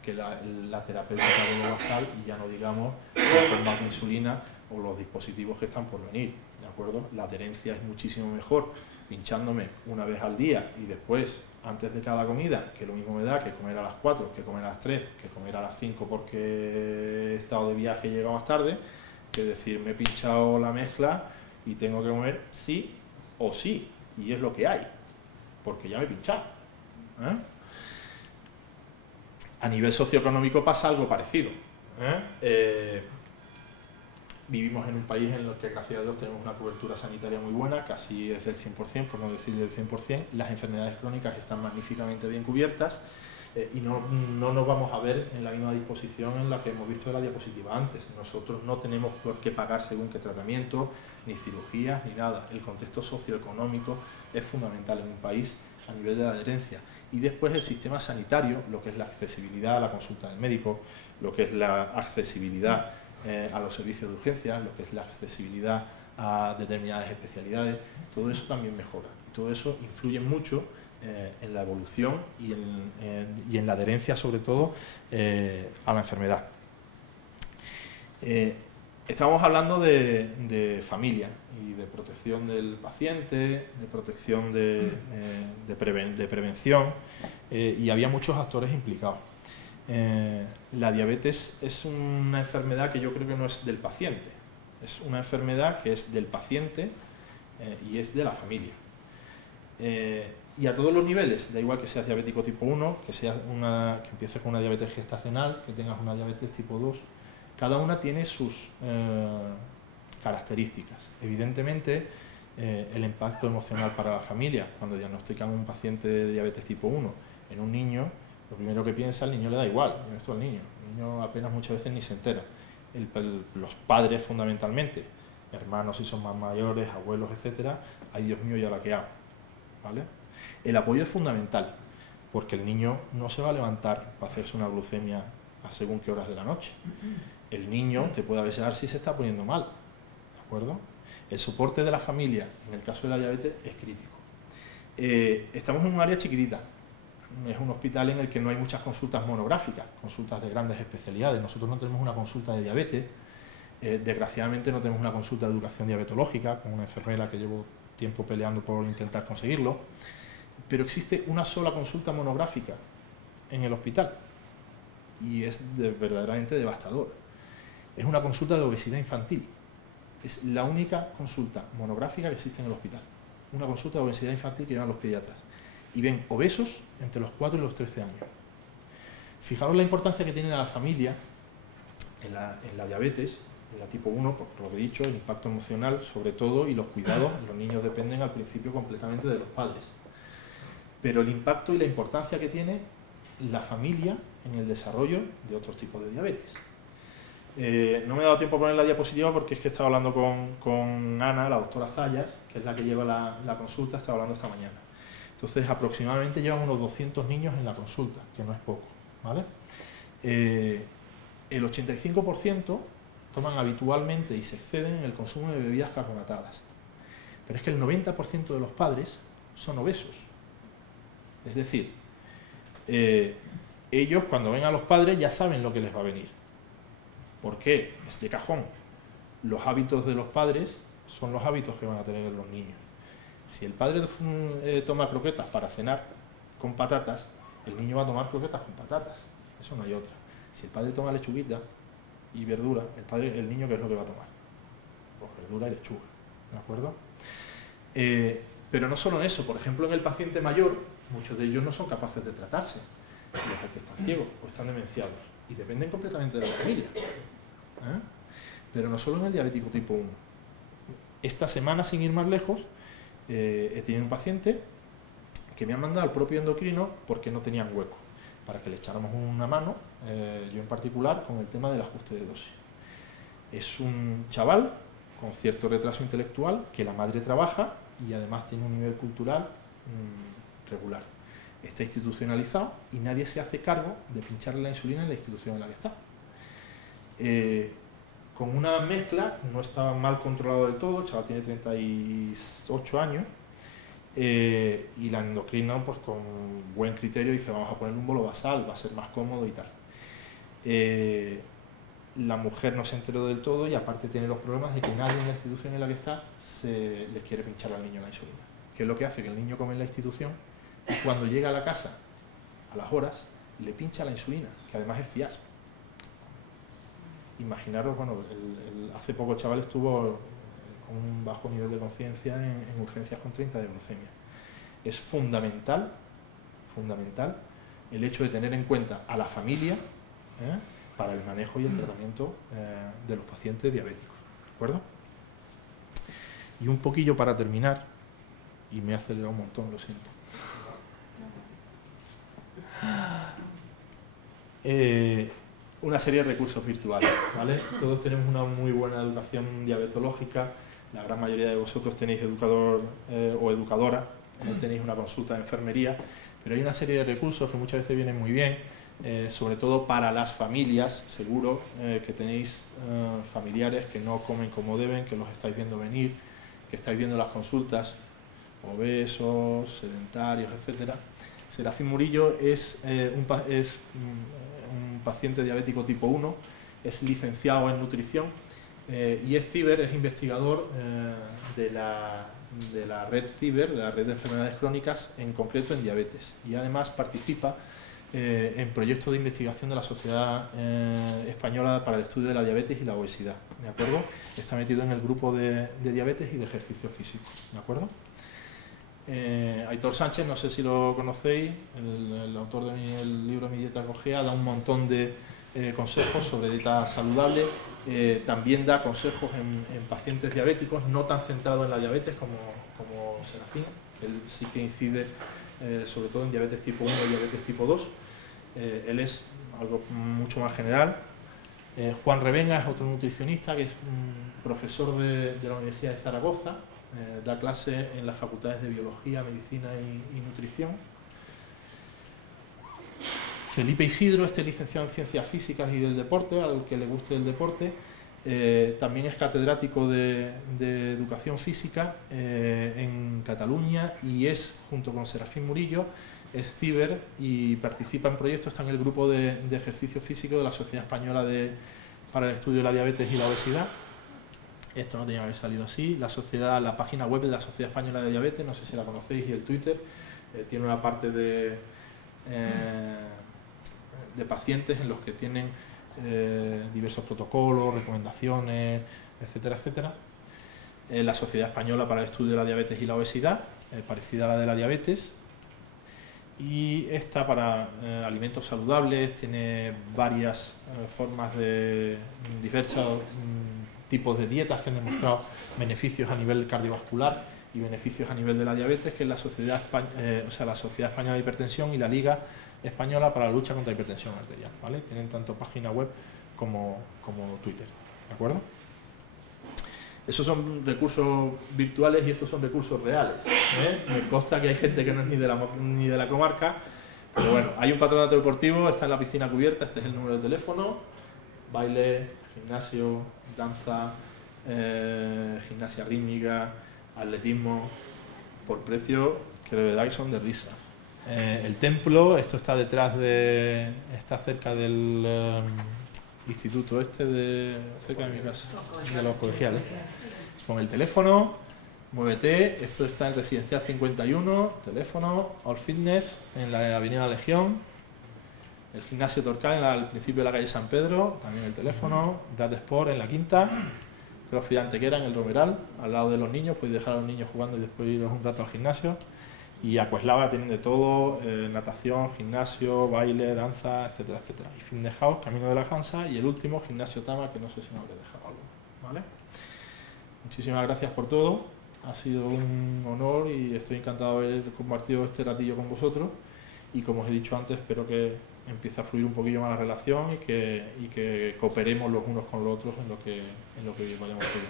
que la terapéutica de lo basal, y ya no digamos las formas de insulina o los dispositivos que están por venir, ¿de acuerdo? La adherencia es muchísimo mejor pinchándome una vez al día y después, antes de cada comida, que lo mismo me da que comer a las 4, que comer a las 3, que comer a las 5 porque he estado de viaje y he llegado más tarde, que decir, me he pinchado la mezcla y tengo que comer sí o sí, y es lo que hay, porque ya me he pinchado, ¿eh? A nivel socioeconómico pasa algo parecido, vivimos en un país en el que, gracias a Dios, tenemos una cobertura sanitaria muy buena, casi es del 100%, por no decir del 100%, las enfermedades crónicas están magníficamente bien cubiertas, y no nos vamos a ver en la misma disposición en la que hemos visto en la diapositiva antes. Nosotros no tenemos por qué pagar según qué tratamiento, ni cirugías, ni nada. El contexto socioeconómico es fundamental en un país a nivel de la adherencia. Y después el sistema sanitario, lo que es la accesibilidad a la consulta del médico, lo que es la accesibilidad a los servicios de urgencia, lo que es la accesibilidad a determinadas especialidades, todo eso también mejora. Y todo eso influye mucho en la evolución y en la adherencia, sobre todo, a la enfermedad. Estamos hablando de familia y de protección del paciente, de protección de prevención, y había muchos actores implicados. La diabetes es una enfermedad que yo creo que no es del paciente, es una enfermedad que es del paciente y es de la familia. Y a todos los niveles, da igual que seas diabético tipo 1, que empieces con una diabetes gestacional, que tengas una diabetes tipo 2, cada una tiene sus características. Evidentemente, el impacto emocional para la familia. Cuando diagnostican un paciente de diabetes tipo 1 en un niño, lo primero que piensa, el niño le da igual, esto al niño. El niño apenas muchas veces ni se entera. Los padres fundamentalmente, hermanos si son más mayores, abuelos, etcétera, ay Dios mío, ¿ya la que hago? ¿Vale? El apoyo es fundamental, porque el niño no se va a levantar para hacerse una glucemia a según qué horas de la noche. El niño te puede avisar si se está poniendo mal, ¿de acuerdo? El soporte de la familia, en el caso de la diabetes, es crítico. Estamos en un área chiquitita, es un hospital en el que no hay muchas consultas monográficas, consultas de grandes especialidades. Nosotros no tenemos una consulta de diabetes, desgraciadamente no tenemos una consulta de educación diabetológica, con una enfermera que llevo tiempo peleando por intentar conseguirlo, pero existe una sola consulta monográfica en el hospital y es verdaderamente devastador. Es una consulta de obesidad infantil. Es la única consulta monográfica que existe en el hospital. Una consulta de obesidad infantil que llevan los pediatras. Y ven obesos entre los 4 y los 13 años. Fijaros la importancia que tiene la familia en la diabetes, en la tipo 1, por lo que he dicho, el impacto emocional sobre todo y los cuidados. Los niños dependen al principio completamente de los padres. Pero el impacto y la importancia que tiene la familia en el desarrollo de otros tipos de diabetes. No me he dado tiempo a poner la diapositiva porque es que estaba hablando con Ana, la doctora Zayas, que es la que lleva la consulta, estaba hablando esta mañana. Entonces, aproximadamente llevan unos 200 niños en la consulta, que no es poco, ¿vale? El 85% toman habitualmente y se exceden en el consumo de bebidas carbonatadas. Pero es que el 90% de los padres son obesos. Es decir, ellos cuando ven a los padres ya saben lo que les va a venir. ¿Por qué? Es de cajón. Los hábitos de los padres son los hábitos que van a tener los niños. Si el padre toma croquetas para cenar con patatas, el niño va a tomar croquetas con patatas. Eso no hay otra. Si el padre toma lechuguita y verdura, el niño ¿qué es lo que va a tomar? Pues verdura y lechuga. ¿De acuerdo? Pero no solo eso. Por ejemplo, en el paciente mayor, muchos de ellos no son capaces de tratarse. Los que están ciegos o están demenciados. Y dependen completamente de la familia. Pero no solo en el diabético tipo 1. Esta semana, sin ir más lejos, he tenido un paciente que me ha mandado al propio endocrino porque no tenían hueco, para que le echáramos una mano, yo en particular, con el tema del ajuste de dosis. Es un chaval con cierto retraso intelectual, que la madre trabaja y además tiene un nivel cultural regular. Está institucionalizado y nadie se hace cargo de pincharle la insulina en la institución en la que está. Con una mezcla, no estaba mal controlado del todo, el chaval tiene 38 años, y la endocrina, pues con buen criterio, dice vamos a ponerle un bolo basal, va a ser más cómodo y tal. La mujer no se enteró del todo y aparte tiene los problemas de que nadie en la institución en la que está le quiere pinchar al niño la insulina. Que es lo que hace que el niño come en la institución y cuando llega a la casa, a las horas, le pincha la insulina, que además es fiasco. Imaginaros, bueno, hace poco el chaval estuvo con un bajo nivel de conciencia en urgencias con 30 de glucemia. Es fundamental el hecho de tener en cuenta a la familia para el manejo y el tratamiento de los pacientes diabéticos, ¿de acuerdo? Y un poquillo para terminar, y me he acelerado un montón, lo siento. Una serie de recursos virtuales, ¿vale? Todos tenemos una muy buena educación diabetológica, la gran mayoría de vosotros tenéis educador o educadora, tenéis una consulta de enfermería, pero hay una serie de recursos que muchas veces vienen muy bien, sobre todo para las familias, seguro que tenéis familiares que no comen como deben, que los estáis viendo venir, que estáis viendo las consultas, obesos, sedentarios, etcétera. Serafín Murillo es un paciente diabético tipo 1, es licenciado en nutrición y es investigador de la red CIBER, de la red de enfermedades crónicas, en concreto en diabetes. Y además participa en proyectos de investigación de la Sociedad Española para el Estudio de la Diabetes y la Obesidad, ¿de acuerdo? Está metido en el grupo de diabetes y de ejercicio físico, ¿de acuerdo? Aitor Sánchez, no sé si lo conocéis, el autor del libro Mi dieta Cogea, da un montón de consejos sobre dieta saludable También da consejos en pacientes diabéticos, no tan centrados en la diabetes como Serafín. Él sí que incide sobre todo en diabetes tipo 1 y diabetes tipo 2. Él es algo mucho más general. Juan Revenga es otro nutricionista que es profesor de la Universidad de Zaragoza, da clase en las facultades de Biología, Medicina y Nutrición. Felipe Isidro, licenciado en Ciencias Físicas y del Deporte, al que le guste el deporte, también es catedrático de Educación Física en Cataluña y es, junto con Serafín Murillo, es ciber y participa en proyectos, está en el grupo de ejercicio físico de la Sociedad Española para el Estudio de la Diabetes y la Obesidad. Esto no tenía que haber salido así. La página web de la Sociedad Española de Diabetes, no sé si la conocéis, y el Twitter, tiene una parte de pacientes en los que tienen diversos protocolos, recomendaciones, etcétera, etcétera. La Sociedad Española para el Estudio de la Diabetes y la Obesidad, parecida a la de la diabetes. Y esta para alimentos saludables, tiene varias formas de diversos tipos de dietas que han demostrado beneficios a nivel cardiovascular y beneficios a nivel de la diabetes, que es la Sociedad Española de Hipertensión y la Liga Española para la Lucha contra la Hipertensión Arterial, ¿vale? Tienen tanto página web como Twitter, ¿de acuerdo? Esos son recursos virtuales y estos son recursos reales, ¿eh? Me consta que hay gente que no es ni de la comarca, pero bueno, hay un patronato deportivo, está en la piscina cubierta, este es el número de teléfono, baile, gimnasio, danza, gimnasia rítmica, atletismo, por precio que lo de Dyson de risa. El templo, esto está está cerca del instituto cerca de mi casa, de los colegiales. Con el teléfono, muévete, esto está en Residencial 51, teléfono, All Fitness, en la Avenida Legión, el gimnasio Torcal al principio de la calle San Pedro, también el teléfono, Brad Sport en la Quinta, CrossFit Antequera en el Romeral, al lado de los niños, podéis dejar a los niños jugando y después iros un rato al gimnasio. Y Aqueslava tienen de todo, natación, gimnasio, baile, danza, etcétera, etcétera. Y Fitness House, Camino de la Hansa, y el último, Gimnasio Tama, que no sé si me habré dejado algo, ¿vale? Muchísimas gracias por todo, ha sido un honor y estoy encantado de haber compartido este ratillo con vosotros. Y como os he dicho antes, espero que empiece a fluir un poquillo más la relación y que cooperemos los unos con los otros en lo que vayamos haciendo,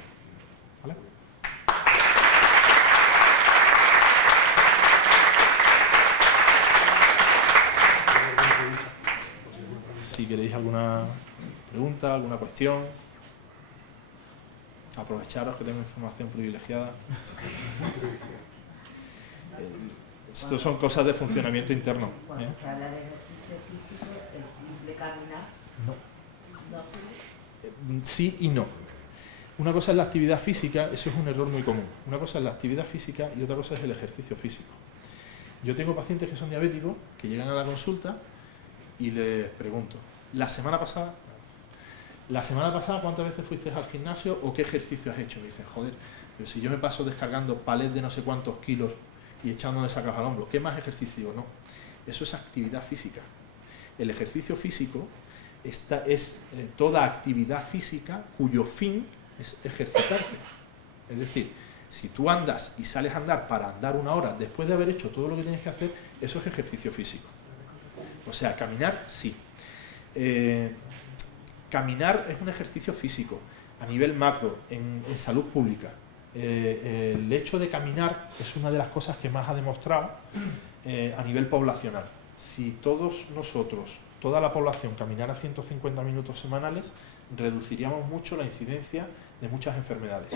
¿vale? Si queréis alguna pregunta, alguna cuestión, aprovecharos que tengo información privilegiada. Esto son cosas de funcionamiento interno. Cuando se habla de ejercicio físico, el simple caminar no sirve. Sí y no. Una cosa es la actividad física, eso es un error muy común. Una cosa es la actividad física y otra cosa es el ejercicio físico. Yo tengo pacientes que son diabéticos, que llegan a la consulta y les pregunto, la semana pasada ¿cuántas veces fuiste al gimnasio o qué ejercicio has hecho? Me dicen, joder, pero si yo me paso descargando palets de no sé cuántos kilos y echándome sacas al hombro, ¿qué más ejercicio? No, eso es actividad física. El ejercicio físico es toda actividad física cuyo fin es ejercitarte. Es decir, si tú andas y sales a andar para andar 1 hora después de haber hecho todo lo que tienes que hacer, eso es ejercicio físico. O sea, caminar, sí. Caminar es un ejercicio físico a nivel macro, en salud pública. El hecho de caminar es una de las cosas que más ha demostrado a nivel poblacional. Si todos nosotros, toda la población, caminara 150 minutos semanales, reduciríamos mucho la incidencia de muchas enfermedades.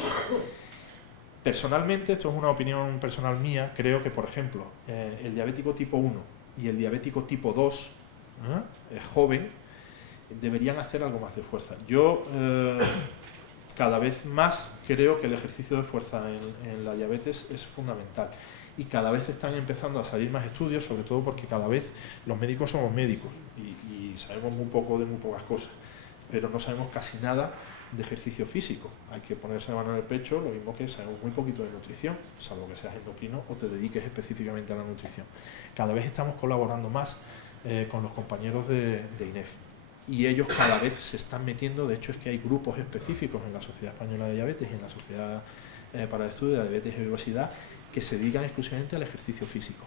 Personalmente, esto es una opinión personal mía, creo que, por ejemplo, el diabético tipo 1 y el diabético tipo 2, joven, deberían hacer algo más de fuerza. Yo cada vez más creo que el ejercicio de fuerza en la diabetes es fundamental y cada vez están empezando a salir más estudios, sobre todo porque cada vez los médicos somos médicos y sabemos muy poco de muy pocas cosas, pero no sabemos casi nada de ejercicio físico. Hay que ponerse la mano en el pecho, lo mismo que sabemos muy poquito de nutrición, salvo que seas endocrino o te dediques específicamente a la nutrición. Cada vez estamos colaborando más con los compañeros de INEF. y ellos cada vez se están metiendo. De hecho, es que hay grupos específicos en la Sociedad Española de Diabetes y en la Sociedad para el Estudio de la Diabetes y Obesidad que se dedican exclusivamente al ejercicio físico.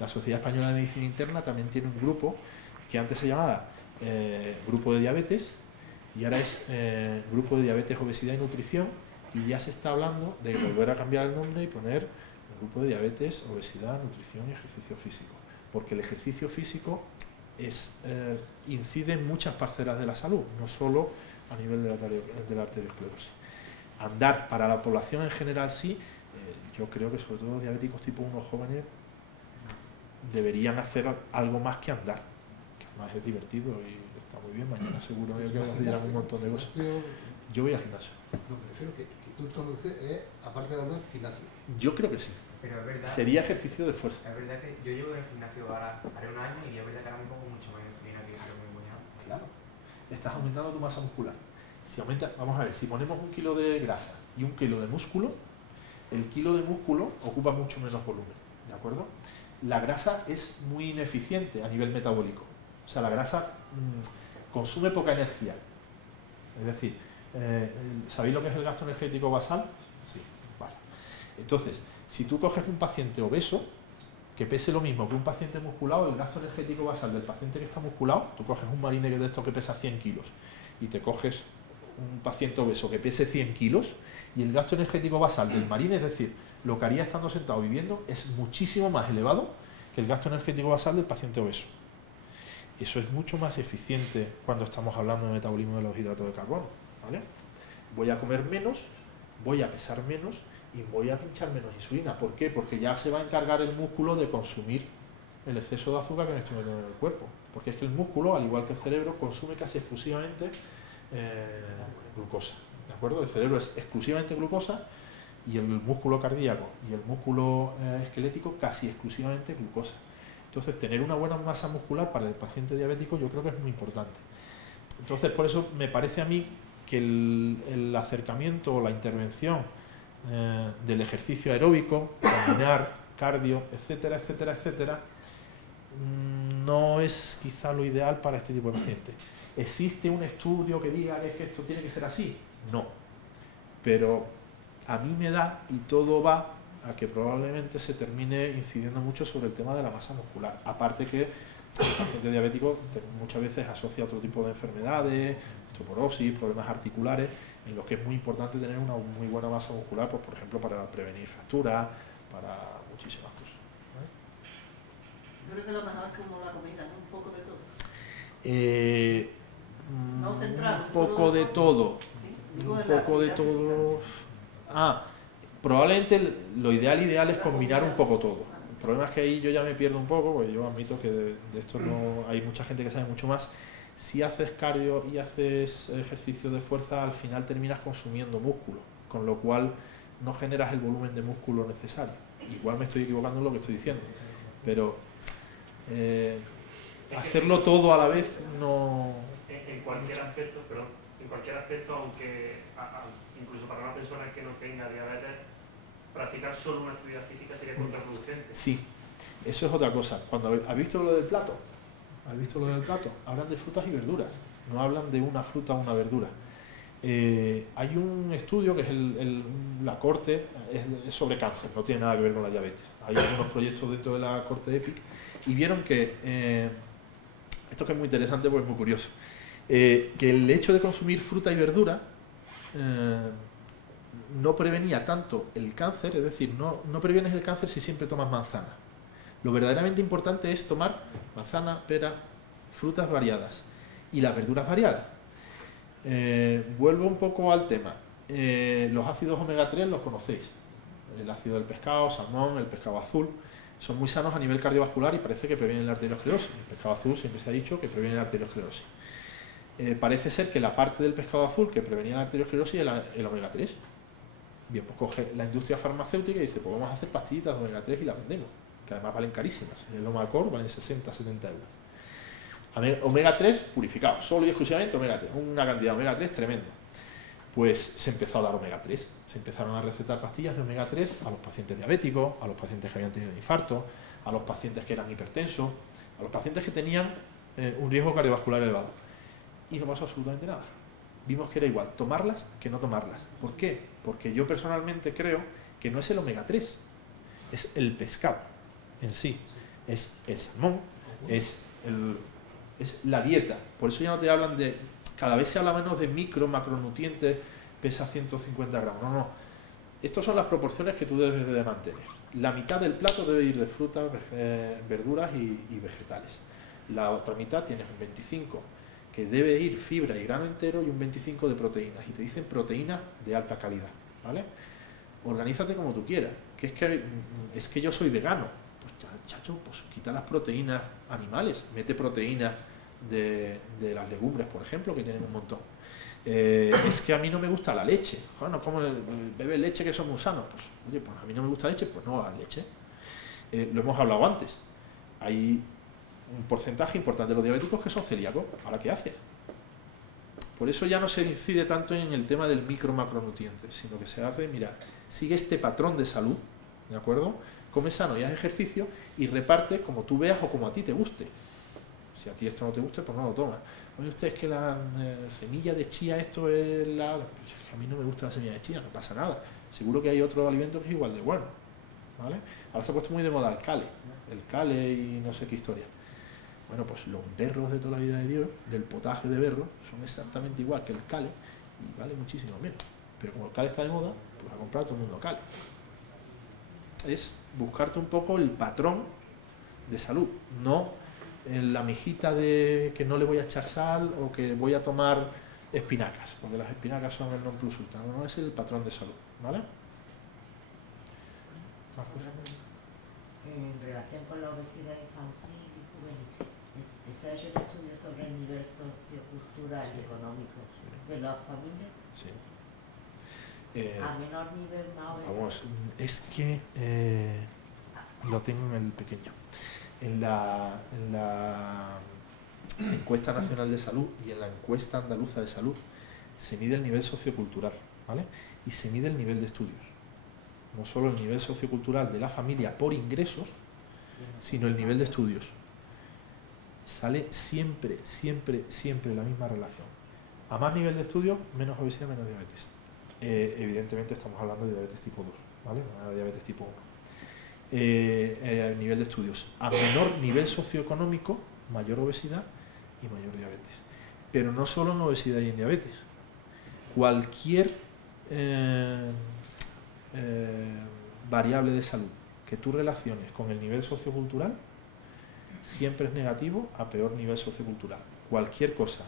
La Sociedad Española de Medicina Interna también tiene un grupo que antes se llamaba Grupo de Diabetes y ahora es Grupo de Diabetes, Obesidad y Nutrición, y ya se está hablando de volver a cambiar el nombre y poner Grupo de Diabetes, Obesidad, Nutrición y Ejercicio Físico, porque el ejercicio físico incide en muchas parcelas de la salud, no solo a nivel de la arteriosclerosis. Andar para la población en general sí, yo creo que sobre todo los diabéticos tipo 1 jóvenes deberían hacer algo más que andar, que además es divertido y está muy bien. Mañana seguro que nos dirán un montón de cosas. Yo voy al gimnasio. No, prefiero que tú entonces, aparte de andar, gimnasio. Yo creo que sí. Pero es verdad, sería ejercicio de fuerza. Es verdad que yo llevo en el gimnasio ahora, haré un año y es verdad que ahora me pongo mucho más insulina que hace muy buen año. Claro. Estás aumentando tu masa muscular. Si aumenta, vamos a ver, si ponemos 1 kilo de grasa y 1 kilo de músculo, el kilo de músculo ocupa mucho menos volumen, ¿de acuerdo? La grasa es muy ineficiente a nivel metabólico. O sea, la grasa consume poca energía. Es decir, ¿sabéis lo que es el gasto energético basal? Sí, vale. Entonces, si tú coges un paciente obeso, que pese lo mismo que un paciente musculado, el gasto energético basal del paciente que está musculado, tú coges un marine de esto que pesa 100 kilos y te coges un paciente obeso que pese 100 kilos y el gasto energético basal del marine, es decir, lo que haría estando sentado viviendo, es muchísimo más elevado que el gasto energético basal del paciente obeso. Eso es mucho más eficiente cuando estamos hablando de metabolismo de los hidratos de carbono, ¿vale? Voy a comer menos, voy a pesar menos y voy a pinchar menos insulina. ¿Por qué? Porque ya se va a encargar el músculo de consumir el exceso de azúcar que me estoy metiendo en el cuerpo. Porque es que el músculo, al igual que el cerebro, consume casi exclusivamente glucosa, ¿de acuerdo? El cerebro es exclusivamente glucosa y el músculo cardíaco y el músculo esquelético casi exclusivamente glucosa. Entonces, tener una buena masa muscular para el paciente diabético yo creo que es muy importante. Entonces, por eso me parece a mí que el acercamiento o la intervención del ejercicio aeróbico, caminar, cardio, etcétera, etcétera, etcétera, no es quizá lo ideal para este tipo de pacientes. ¿Existe un estudio que diga que esto tiene que ser así? No. Pero a mí me da, y todo va a que probablemente se termine incidiendo mucho sobre el tema de la masa muscular. Aparte que el paciente diabético muchas veces asocia a otro tipo de enfermedades, osteoporosis, problemas articulares, en los que es muy importante tener una muy buena masa muscular, pues, por ejemplo, para prevenir fracturas, para muchísimas cosas. Yo creo que lo mejor es como la comida, ¿no? Un poco de todo. No Un central, poco de todo. Sí, Un poco de todo. Probablemente lo ideal es combinar un poco todo. El problema es que ahí yo ya me pierdo un poco, porque yo admito que de esto no hay mucha gente que sabe mucho más. Si haces cardio y haces ejercicio de fuerza, al final terminas consumiendo músculo, con lo cual no generas el volumen de músculo necesario. Igual me estoy equivocando en lo que estoy diciendo, pero hacerlo todo a la vez no... En cualquier aspecto, aunque incluso para una persona que no tenga diabetes, practicar solo una actividad física sería contraproducente. Sí, eso es otra cosa. Cuando ¿has visto lo del plato? ¿Has visto lo del plato? Hablan de frutas y verduras, no hablan de una fruta o una verdura. Hay un estudio que es la corte, es sobre cáncer, no tiene nada que ver con la diabetes. Hay algunos proyectos dentro de la corte EPIC y vieron que, esto que es muy interesante porque es muy curioso, que el hecho de consumir fruta y verdura no prevenía tanto el cáncer, es decir, no previenes el cáncer si siempre tomas manzana. Lo verdaderamente importante es tomar manzana, pera, frutas variadas y las verduras variadas. Vuelvo un poco al tema. Los ácidos omega 3 los conocéis. El ácido del pescado, salmón, el pescado azul, son muy sanos a nivel cardiovascular y parece que previenen la arteriosclerosis. El pescado azul siempre se ha dicho que previene la arteriosclerosis. Parece ser que la parte del pescado azul que prevenía la arteriosclerosis es el omega 3. Bien, pues coge la industria farmacéutica y dice, pues vamos a hacer pastillitas de omega 3 y las vendemos, que además valen carísimas. El Omacor valen 60, 70 euros. Omega 3 purificado, solo y exclusivamente omega 3, una cantidad de omega 3 tremendo. Pues se empezó a dar omega 3, se empezaron a recetar pastillas de omega 3 a los pacientes diabéticos, a los pacientes que habían tenido infarto, a los pacientes que eran hipertensos, a los pacientes que tenían un riesgo cardiovascular elevado. y no pasó absolutamente nada. Vimos que era igual tomarlas que no tomarlas. ¿Por qué? Porque yo personalmente creo que no es el omega 3, es el pescado en sí, es el salmón, es la dieta. Por eso ya no te hablan de, cada vez se habla menos de macronutrientes, pesa 150 gramos, no. Estas son las proporciones que tú debes de mantener. La mitad del plato debe ir de frutas, verduras y vegetales. La otra mitad tienes un 25 que debe ir fibra y grano entero y un 25 de proteínas. Y te dicen proteínas de alta calidad, ¿vale? Organízate como tú quieras. Que es que yo soy vegano. Pues chacho, pues quita las proteínas animales, mete proteínas de las legumbres, por ejemplo, que tienen un montón. Es que a mí no me gusta la leche. Joder, no como bebe leche que son gusanos. Pues oye, pues a mí no me gusta la leche, pues no hagas leche. Lo hemos hablado antes. Hay un porcentaje importante de los diabéticos que son celíacos. ¿Ahora qué haces? Por eso ya no se incide tanto en el tema del macronutrientes, sino que se hace, mira, sigue este patrón de salud, ¿de acuerdo? Come sano y haz ejercicio y reparte como tú veas o como a ti te guste. Si a ti esto no te gusta, pues no lo tomas. Oye, usted, es que la semilla de chía, esto es la... Pues es que a mí no me gusta la semilla de chía, no pasa nada. Seguro que hay otro alimento que es igual de bueno, ¿vale? Ahora se ha puesto muy de moda el cale y no sé qué historia. Bueno, pues los berros de toda la vida de Dios, del potaje de berro, son exactamente igual que el cale y vale muchísimo menos. Pero como el cale está de moda, pues a comprar todo el mundo cale. Es buscarte un poco el patrón de salud, no la mijita de que no le voy a echar sal o que voy a tomar espinacas, porque las espinacas son el non plus ultra, no es el patrón de salud, ¿vale? En relación con la obesidad infantil y juvenil, ¿se ha hecho un estudio sobre el nivel sociocultural y económico de las familias? Sí. A menor nivel, más obesidad. Vamos, es que lo tengo en el pequeño. En la encuesta nacional de salud y en la encuesta andaluza de salud se mide el nivel sociocultural, ¿vale? Y se mide el nivel de estudios. No solo el nivel sociocultural de la familia por ingresos, sino el nivel de estudios. Sale siempre la misma relación. A más nivel de estudios, menos obesidad, menos diabetes. Evidentemente estamos hablando de diabetes tipo 2, ¿vale? No de diabetes tipo 1. Nivel de estudios. A menor nivel socioeconómico, mayor obesidad y mayor diabetes. Pero no solo en obesidad y en diabetes. Cualquier variable de salud que tú relaciones con el nivel sociocultural siempre es negativo a peor nivel sociocultural. Cualquier cosa.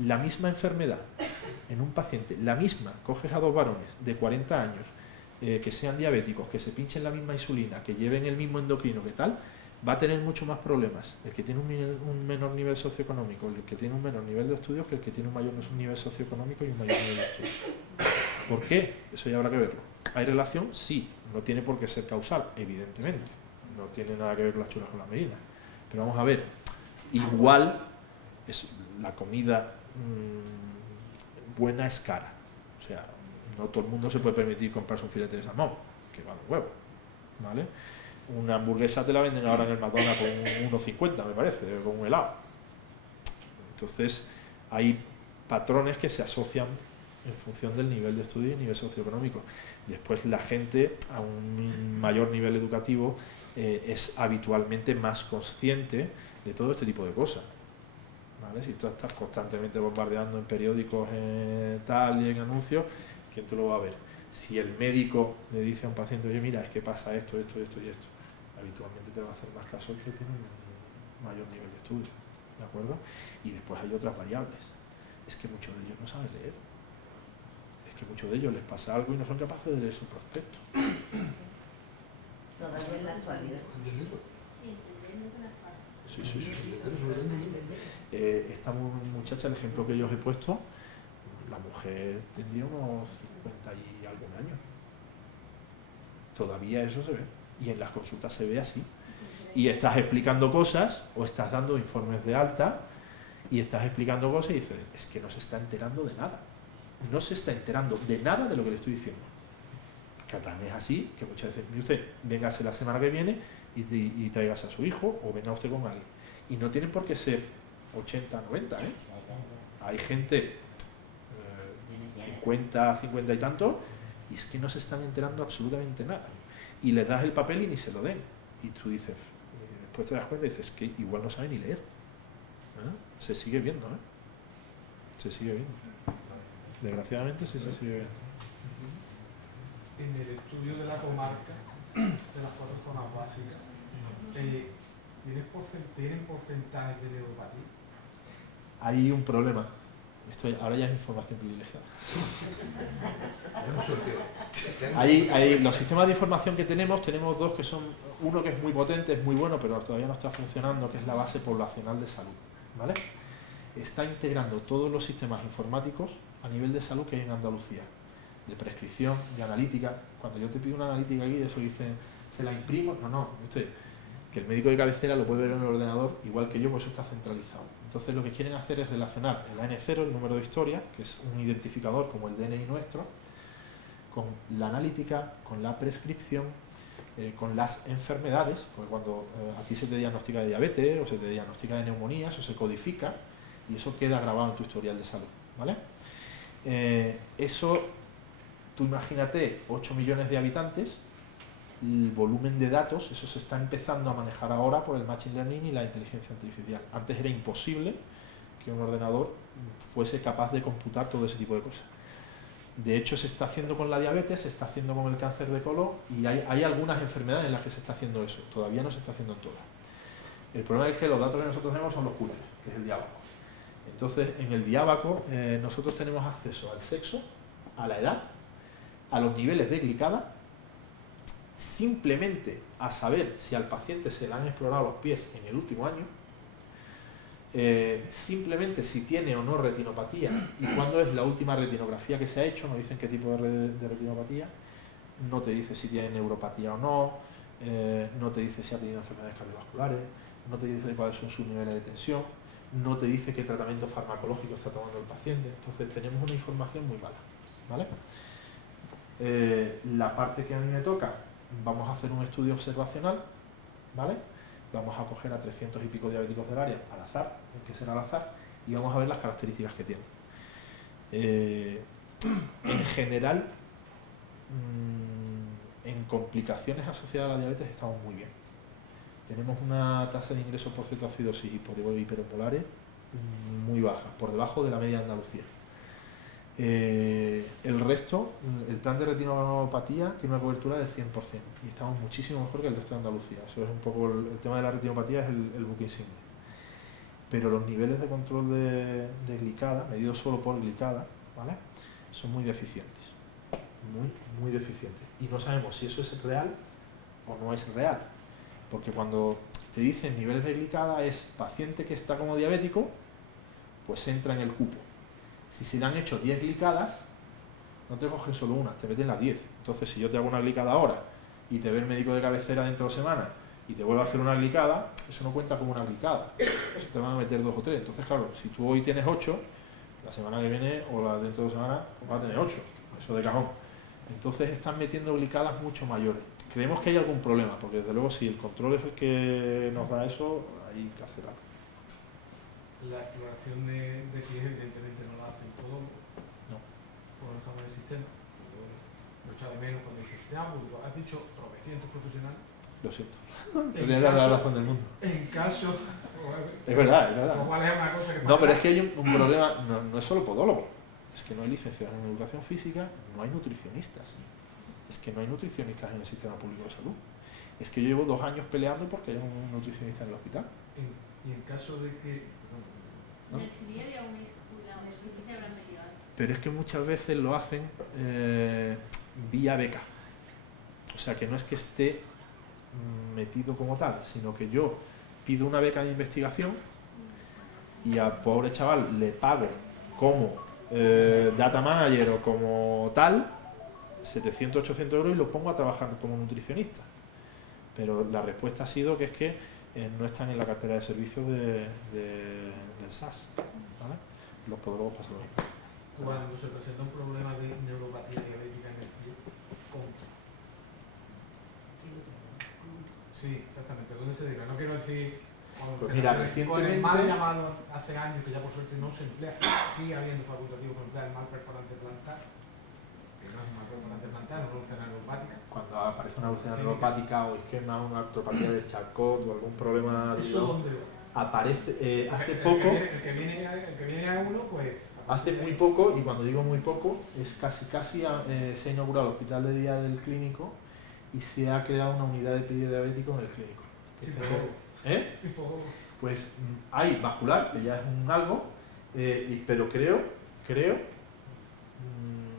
La misma enfermedad en un paciente, la misma, coges a dos varones de 40 años que sean diabéticos, que se pinchen la misma insulina, que lleven el mismo endocrino, que tal, va a tener mucho más problemas el que tiene un menor nivel socioeconómico, el que tiene un menor nivel de estudios, que el que tiene un mayor nivel socioeconómico y un mayor nivel de estudios. ¿Por qué? Eso ya habrá que verlo. ¿Hay relación? Sí. No tiene por qué ser causal, evidentemente. No tiene nada que ver las chulas con las merinas. Pero vamos a ver, igual es la comida buena es cara. O sea, no todo el mundo se puede permitir comprarse un filete de salmón, que vale un huevo, ¿vale? Una hamburguesa te la venden ahora en el McDonald's con 1,50, me parece, con un helado. Entonces, hay patrones que se asocian en función del nivel de estudio y nivel socioeconómico. Después, la gente a un mayor nivel educativo es habitualmente más consciente de todo este tipo de cosas. ¿Vale? Si tú estás constantemente bombardeando en periódicos tal y en anuncios, ¿quién te lo va a ver? Si el médico le dice a un paciente, oye, mira, es que pasa esto y esto, habitualmente te va a hacer más caso el que tiene un mayor nivel de estudio, ¿de acuerdo? Y después hay otras variables. Es que muchos de ellos no saben leer. Es que muchos de ellos les pasa algo y no son capaces de leer su prospecto. Todavía en la actualidad. Sí. Esta muchacha, el ejemplo que yo os he puesto, la mujer tendría unos 50 y algún años. Todavía eso se ve. Y en las consultas se ve así. Y estás explicando cosas, o estás dando informes de alta, y estás explicando cosas y dices, es que no se está enterando de nada. No se está enterando de nada de lo que le estoy diciendo. Catán es así, que muchas veces, mire usted, véngase la semana que viene y tráigase a su hijo, o venga usted con alguien. Y no tienen por qué ser 80, 90, ¿eh? Hay gente 50 y tanto, y es que no se están enterando absolutamente nada. Y les das el papel y ni se lo den. Y tú dices, después te das cuenta y dices que igual no sabe ni leer. Se sigue viendo, se sigue viendo. Desgraciadamente sí se sigue viendo. En el estudio de la comarca, de las 4 zonas básicas, ¿tienen porcentajes de neuropatía? Hay un problema. Ahora ya es información privilegiada. Los sistemas de información que tenemos dos que son, uno que es muy potente, es muy bueno, pero todavía no está funcionando, que es la base poblacional de salud, ¿vale? Está integrando todos los sistemas informáticos a nivel de salud que hay en Andalucía, de prescripción, de analítica. Cuando yo te pido una analítica aquí, de eso dicen, ¿se la imprimo? No, que el médico de cabecera lo puede ver en el ordenador, igual que yo, pues eso está centralizado. Entonces lo que quieren hacer es relacionar el AN0, el número de historia, que es un identificador como el DNI nuestro, con la analítica, con la prescripción, con las enfermedades, porque cuando a ti se te diagnostica de diabetes, o se te diagnostica de neumonía, eso se codifica y eso queda grabado en tu historial de salud, ¿vale? Eso, tú imagínate, 8 millones de habitantes, el volumen de datos, eso se está empezando a manejar ahora por el Machine Learning y la inteligencia artificial. Antes era imposible que un ordenador fuese capaz de computar todo ese tipo de cosas. De hecho, se está haciendo con la diabetes, se está haciendo con el cáncer de colon y hay algunas enfermedades en las que se está haciendo eso. Todavía no se está haciendo en todas. El problema es que los datos que nosotros tenemos son los cutres, que es el diábaco. Entonces, en el diábaco nosotros tenemos acceso al sexo, a la edad, a los niveles de glicada, simplemente a saber si al paciente se le han explorado los pies en el último año, simplemente si tiene o no retinopatía y cuándo es la última retinografía que se ha hecho, no dicen qué tipo de retinopatía, no te dice si tiene neuropatía o no, no te dice si ha tenido enfermedades cardiovasculares, no te dice cuáles son sus niveles de tensión, no te dice qué tratamiento farmacológico está tomando el paciente. Entonces tenemos una información muy mala, ¿vale? La parte que a mí me toca, vamos a hacer un estudio observacional, ¿vale? Vamos a coger a 300 y pico diabéticos del área al azar, que será al azar, y vamos a ver las características que tienen. En general, en complicaciones asociadas a la diabetes estamos muy bien. Tenemos una tasa de ingresos por cetoacidosis y por hiperpolares muy baja, por debajo de la media de Andalucía. El resto, el plan de retinopatía tiene una cobertura del 100% y estamos muchísimo mejor que el resto de Andalucía. Eso es un poco el tema de la retinopatía, es el buque insignia. Pero los niveles de control de glicada, medidos solo por glicada, ¿vale?, son muy deficientes, muy deficientes. Y no sabemos si eso es real o no es real, porque cuando te dicen niveles de glicada es paciente que está como diabético, pues entra en el cupo. Si se le han hecho 10 glicadas, no te cogen solo una, te meten las 10. Entonces, si yo te hago una glicada ahora y te ve el médico de cabecera dentro de semanas y te vuelve a hacer una glicada, eso no cuenta como una glicada. Eso te van a meter 2 o 3. Entonces, claro, si tú hoy tienes 8, la semana que viene o la dentro de 2 semanas pues vas a tener 8. Eso de cajón. Entonces, están metiendo glicadas mucho mayores. Creemos que hay algún problema, porque desde luego si el control es el que nos da eso, hay que hacer algo. La exploración de pies evidentemente no la hacen todo, no, por ejemplo, el sistema. Lo echo de menos cuando dices, ya, pues, has dicho tropecientos profesionales. Lo siento, tienes la razón del mundo. En caso... Es verdad, es verdad. ¿Cuál es una cosa que no, pero es que hay un problema, no es solo podólogo, es que no hay licenciados en educación física, no hay nutricionistas. Es que no hay nutricionistas en el sistema público de salud. Es que yo llevo 2 años peleando porque hay un nutricionista en el hospital. Y en caso de que... ¿No? En el CIDIA había una universidad habrán metido algo. Pero es que muchas veces lo hacen vía beca. O sea, que no es que esté metido como tal, sino que yo pido una beca de investigación y al pobre chaval le pago como data manager o como tal 700, 800 euros y lo pongo a trabajar como nutricionista. Pero la respuesta ha sido que es que no están en la cartera de servicios del SAS, ¿vale? Los podólogos pasan lo mismo. Cuando se presenta un problema de neuropatía diabética en el pie, ¿cómo? Sí, exactamente. ¿Dónde se deriva? No quiero decir Pues mira, Con el recientemente... mal llamado hace años, que ya por suerte no se emplea, sigue habiendo facultativo que emplea el mal perforante plantar, que no es un mal perforante plantar, es una úlcera neuropática. Cuando aparece una úlcera neuropática o isquema, una artropatía del Charcot o algún problema... ¿Eso dónde va? Aparece hace poco... El que viene a uno, pues... Hace muy poco, y cuando digo muy poco, es casi se ha inaugurado el hospital de día del clínico y se ha creado una unidad de pedidiabético en el clínico. Sí, ¿Eh? Pues hay vascular, que ya es un algo, pero creo,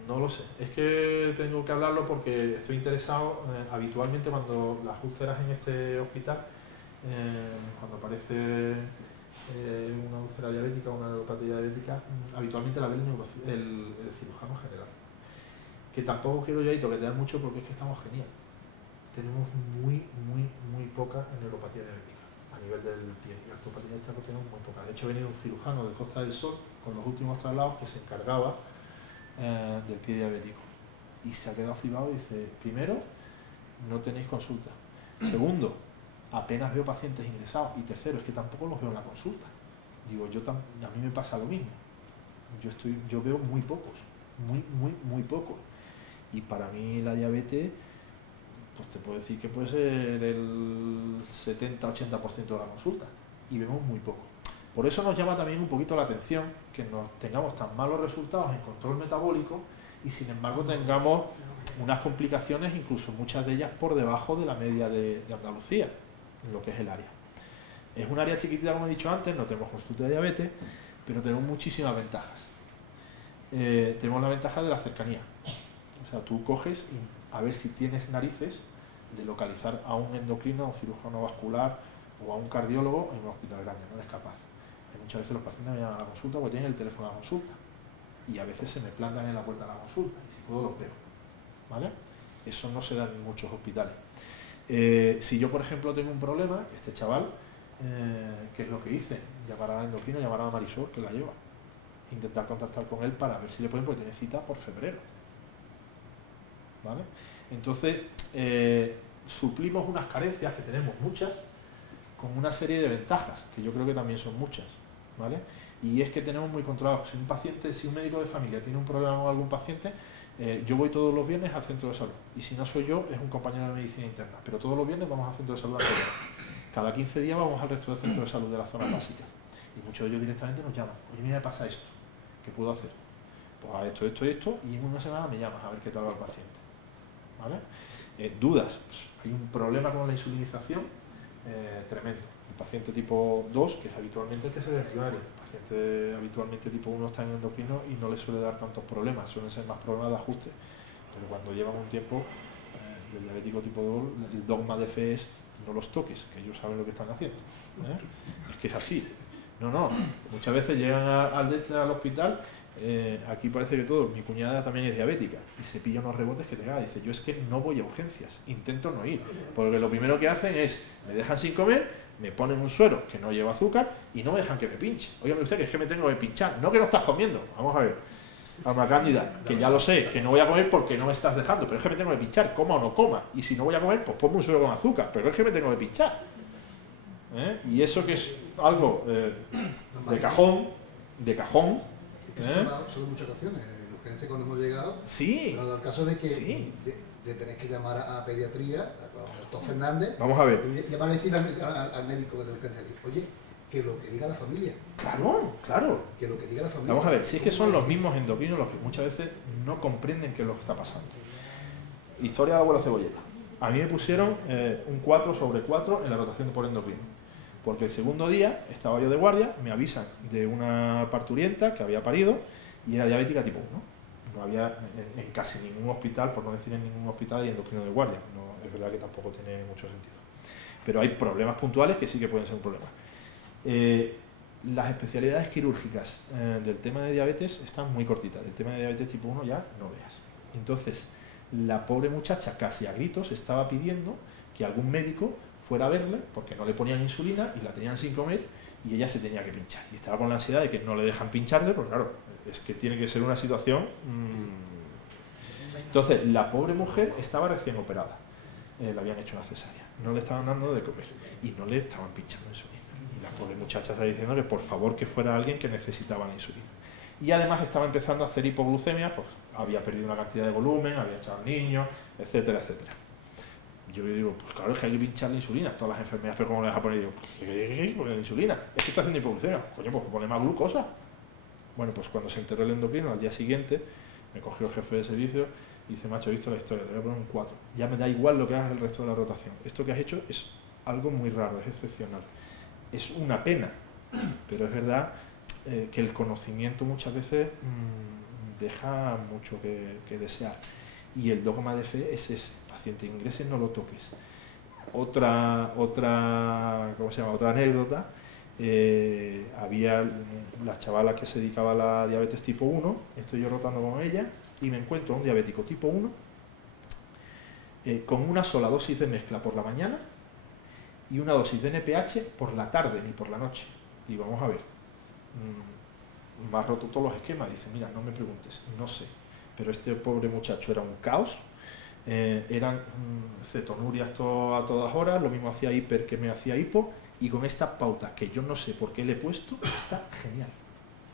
no lo sé. Es que tengo que hablarlo porque estoy interesado, habitualmente cuando las úlceras en este hospital, cuando aparece una úlcera diabética o una neuropatía diabética, habitualmente la ve el cirujano general. Que tampoco quiero yo ahí toquetear mucho porque es que estamos genial. Tenemos muy poca neuropatía diabética a nivel del pie, y artropatía del Charcot tenemos muy poca. De hecho, ha venido un cirujano de Costa del Sol con los últimos traslados que se encargaba del pie diabético y se ha quedado flipado y dice: primero, no tenéis consulta, segundo, apenas veo pacientes ingresados, y tercero, es que tampoco los veo en la consulta. Digo, a mí me pasa lo mismo, yo veo muy pocos, muy pocos, y para mí la diabetes, pues te puedo decir que puede ser el 70-80% de la consulta, y vemos muy poco. Por eso nos llama también un poquito la atención que tengamos tan malos resultados en control metabólico y sin embargo tengamos unas complicaciones, incluso muchas de ellas por debajo de la media de Andalucía, en lo que es el área. Es un área chiquitita, como he dicho antes, no tenemos consulta de diabetes, pero tenemos muchísimas ventajas. Tenemos la ventaja de la cercanía. O sea, tú coges y a ver si tienes narices de localizar a un endocrino, a un cirujano vascular o a un cardiólogo en un hospital grande, no eres capaz. Muchas veces los pacientes me llaman a la consulta porque tienen el teléfono de la consulta y a veces se me plantan en la puerta de la consulta y si puedo los veo, ¿vale? Eso no se da en muchos hospitales. Si yo, por ejemplo, tengo un problema, este chaval, ¿qué es lo que hice? Llamar a la endocrino, llamar a Marisol, que la lleva, intentar contactar con él para ver si le pueden, porque tiene cita por febrero, ¿vale? Entonces, suplimos unas carencias que tenemos muchas con una serie de ventajas, que yo creo que también son muchas, ¿vale? Y es que tenemos muy controlado. Si un médico de familia tiene un problema con algún paciente, yo voy todos los viernes al centro de salud, y si no soy yo, es un compañero de medicina interna, pero todos los viernes vamos al centro de salud a apoyar. Cada 15 días vamos al resto del centro de salud de la zona básica, y muchos de ellos directamente nos llaman: oye, mira, me pasa esto, ¿qué puedo hacer? Pues a esto, y en una semana me llamas a ver qué tal va el paciente, ¿vale? Dudas, pues, hay un problema con la insulinización tremendo. El paciente tipo 2, que es habitualmente el que se ve primario, el paciente habitualmente tipo 1 está en endocrino y no le suele dar tantos problemas, suelen ser más problemas de ajuste, pero cuando llevan un tiempo, el diabético tipo 2, el dogma de fe es: no los toques, que ellos saben lo que están haciendo, es que es así. No, muchas veces llegan al hospital, aquí parece que todo, mi cuñada también es diabética y se pilla unos rebotes que te cagan. Dice: yo es que no voy a urgencias, intento no ir, porque lo primero que hacen es, me dejan sin comer, me ponen un suero que no lleva azúcar y no me dejan que me pinche. Óigame usted, que es que me tengo que pinchar, no que no estás comiendo, vamos a ver, alma cándida, que ya lo sé, que no voy a comer porque no me estás dejando, pero es que me tengo que pinchar, coma o no coma, y si no voy a comer, pues ponme un suero con azúcar, pero es que me tengo que pinchar. Y eso que es algo de cajón, son muchas ocasiones, en urgencia cuando hemos llegado, sí, pero el caso de que sí, de tener que llamar a pediatría, al doctor Fernández, vamos a ver, y llamar a decir al médico de urgencia, oye, que lo que diga la familia. Claro, que lo que diga la familia. Vamos a ver, si es que son los mismos endocrinos los que muchas veces no comprenden qué es lo que está pasando. Historia de abuela cebolleta. A mí me pusieron un 4/4 en la rotación por endocrino, porque el segundo día estaba yo de guardia, me avisan de una parturienta que había parido y era diabética tipo 1. No había en casi ningún hospital, por no decir en ningún hospital, y endocrino de guardia. No, es verdad que tampoco tiene mucho sentido. Pero hay problemas puntuales que sí que pueden ser un problema. Las especialidades quirúrgicas del tema de diabetes están muy cortitas. Del tema de diabetes tipo 1 ya no veas. Entonces, la pobre muchacha casi a gritos estaba pidiendo que algún médico fuera a verle porque no le ponían insulina y la tenían sin comer y ella se tenía que pinchar. Y estaba con la ansiedad de que no le dejan pincharse, porque claro, es que tiene que ser una situación... Entonces, la pobre mujer estaba recién operada. Le habían hecho una cesárea. No le estaban dando de comer y no le estaban pinchando insulina. La pobre muchacha está diciendo que por favor que fuera alguien que necesitaba la insulina. Y además estaba empezando a hacer hipoglucemia, pues había perdido una cantidad de volumen, había echado al niño, etcétera, etcétera. Yo le digo, pues claro, es que hay que pinchar la insulina, todas las enfermedades, pero ¿cómo le vas a poner? Y digo, ¿qué? ¿Por la insulina? Es que está haciendo hipoglucemia. Coño, pues pone más glucosa. Bueno, pues cuando se enteró el endocrino, al día siguiente, me cogió el jefe de servicio y dice, macho, he visto la historia, te voy a poner un 4. Ya me da igual lo que hagas el resto de la rotación. Esto que has hecho es algo muy raro, es excepcional. Es una pena, pero es verdad que el conocimiento muchas veces deja mucho que desear. Y el dogma de fe es ese, paciente ingrese, no lo toques. Otra anécdota, había la chavala que se dedicaba a la diabetes tipo 1, estoy yo rotando con ella, y me encuentro a un diabético tipo 1 con una sola dosis de mezcla por la mañana y una dosis de NPH por la tarde, ni por la noche. Y vamos a ver, me ha roto todos los esquemas. Dice, mira, no me preguntes, no sé, pero este pobre muchacho era un caos, eran cetonurias a todas horas, lo mismo hacía hiper que me hacía hipo, y con esta pauta que yo no sé por qué le he puesto, está genial,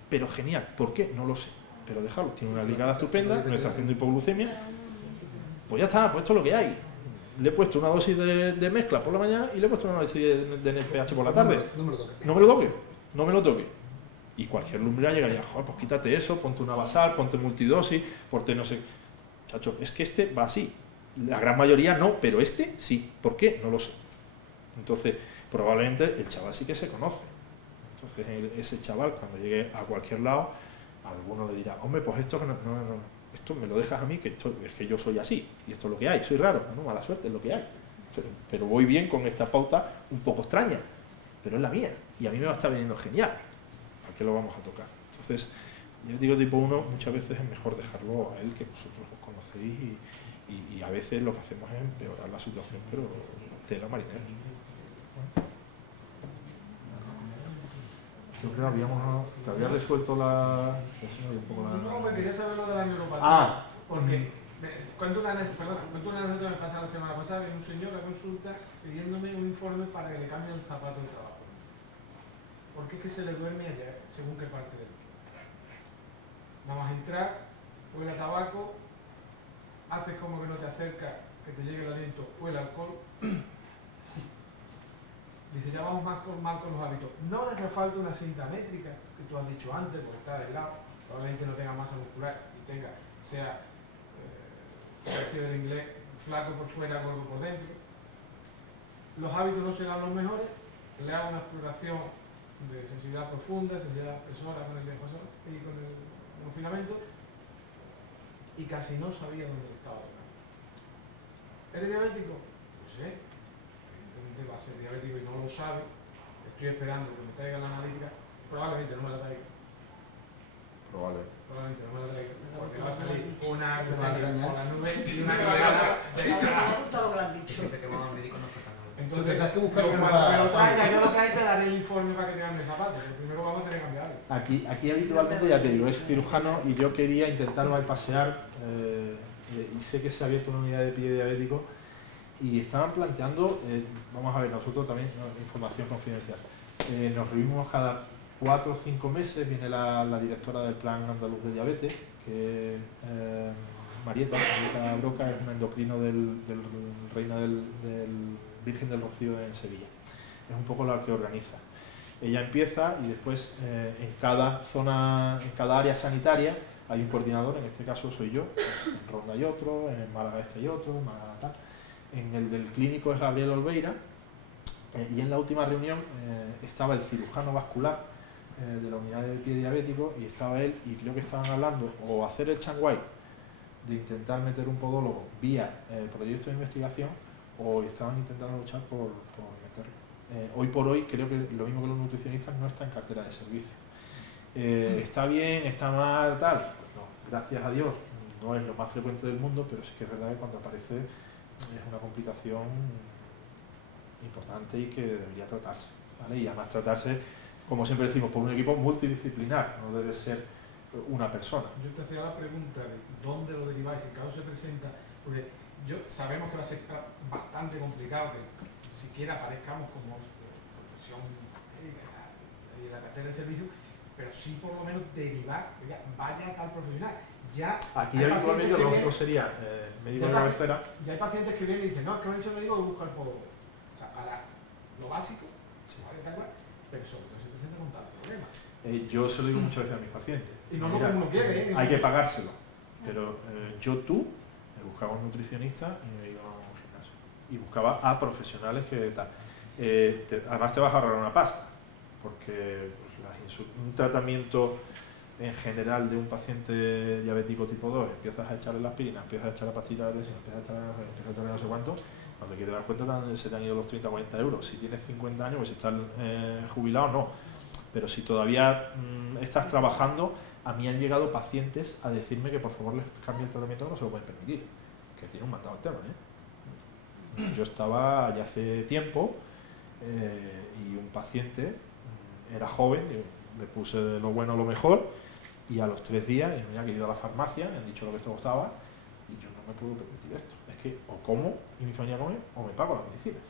pero genial. ¿Por qué? No lo sé, pero déjalo, tiene una ligada estupenda, no está haciendo hipoglucemia, pues ya está, pues esto es lo que hay. Le he puesto una dosis de mezcla por la mañana y le he puesto una dosis de NPH por la tarde. No me lo toques. No me lo toque, no me lo toque. Y cualquier lumbrera llegaría, joder, pues quítate eso, ponte una basal, ponte multidosis, ponte no sé. Chacho, es que este va así. La gran mayoría no, pero este sí. ¿Por qué? No lo sé. Entonces, probablemente el chaval sí que se conoce. Entonces, ese chaval, cuando llegue a cualquier lado, alguno le dirá, hombre, pues esto que no, esto me lo dejas a mí, que esto, es que yo soy así, y esto es lo que hay, soy raro, no, mala suerte, es lo que hay. Pero voy bien con esta pauta un poco extraña, pero es la mía, y a mí me va a estar viniendo genial. ¿Para qué lo vamos a tocar? Entonces, yo digo tipo 1, muchas veces es mejor dejarlo a él, que vosotros os conocéis, y a veces lo que hacemos es empeorar la situación, pero tela marinera. Yo creo que te había resuelto la... No, porque quería saber lo de la neuropatía. Porque cuento una anécdota que me pasó la semana pasada, viene un señor a consulta pidiéndome un informe para que le cambie el zapato de trabajo. ¿Por qué es que se le duerme allá, según qué parte del cuerpo? Nada más entrar, huele a tabaco, haces como que no te acercas, que te llegue el aliento, huele a alcohol. Dice, ya vamos mal con los hábitos. No le hace falta una cinta métrica, que tú has dicho antes, porque está del lado, probablemente no tenga masa muscular y sea decir del inglés, flaco por fuera, gordo por dentro. Los hábitos no serán los mejores, le hago una exploración de sensibilidad profunda, sensibilidad expresora con el diapasón y con el confinamiento, y casi no sabía dónde estaba. ¿Eres diabético? Pues sí. Va a ser diabético y no lo sabe, estoy esperando que me traiga la analítica, probablemente no me la traiga. Probablemente no me la traiga, porque va a salir una con la nube y una carrera entonces tendrás que buscar cuando me lo traiga, yo lo que hay te daré el informe para que te hagan de zapatos, primero vamos a tener que cambiarlo. Aquí habitualmente, ya te digo, es cirujano y yo quería intentar bypassear, y sé que se ha abierto una unidad de pie diabético. Y estaban planteando, vamos a ver, nosotros también, información confidencial, nos reunimos cada 4 o 5 meses, viene la directora del Plan Andaluz de Diabetes, que es Marieta Broca, es un endocrino del Reina del Virgen del Rocío en Sevilla. Es un poco la que organiza. Ella empieza y después en cada zona, en cada área sanitaria hay un coordinador, en este caso soy yo, en Ronda hay otro, en Málaga este hay otro, en Málaga tal. En el del clínico es Gabriel Olveira, y en la última reunión estaba el cirujano vascular de la unidad de pie diabético, y estaba él, y creo que estaban hablando o hacer el changuay de intentar meter un podólogo vía proyecto de investigación, o estaban intentando luchar por meterlo. Hoy por hoy creo que lo mismo que los nutricionistas no está en cartera de servicio. ¿Está bien? ¿Está mal? Tal. Pues no, gracias a Dios no es lo más frecuente del mundo, pero sí que es verdad que cuando aparece es una complicación importante y que debería tratarse, ¿vale? Y además tratarse, como siempre decimos, por un equipo multidisciplinar, no debe ser una persona. Yo te hacía la pregunta de dónde lo deriváis, en caso se presenta, porque sabemos que va a ser bastante complicado que siquiera aparezcamos como profesión la cartera de servicio, pero sí por lo menos derivar, oiga, vaya a tal profesional. Ya aquí habitualmente lo lógico sería médico de cabecera. Ya hay pacientes que vienen y dicen, no, es que me ha dicho el médico que busca el podólogo. O sea, para lo básico, ¿vale? Tal cual, pero sobre todo se presenta con tal problema. Yo se lo digo muchas veces a mis pacientes. Y no lo que uno quiere, hay que pagárselo. Pero tú, me buscaba un nutricionista y me iba a un gimnasio. Y buscaba a profesionales que tal. Además te vas a ahorrar una pasta, porque pues, un tratamiento en general de un paciente diabético tipo 2, empiezas a echarle la aspirina, empiezas a echar la pastilla de lesión, empiezas a echarle no sé cuánto, cuando quieres dar cuenta se te han ido los 30 o 40 euros. Si tienes 50 años, pues si estás jubilado, no. Pero si todavía estás trabajando, a mí han llegado pacientes a decirme que por favor les cambie el tratamiento, que no se lo pueden permitir, que tiene un mandado el tema, Yo estaba ya hace tiempo y un paciente era joven, le puse lo bueno lo mejor y a los 3 días me han ido a la farmacia, me han dicho lo que esto costaba y yo no me puedo permitir esto. Es que o como y mi familia come o me pago las medicinas.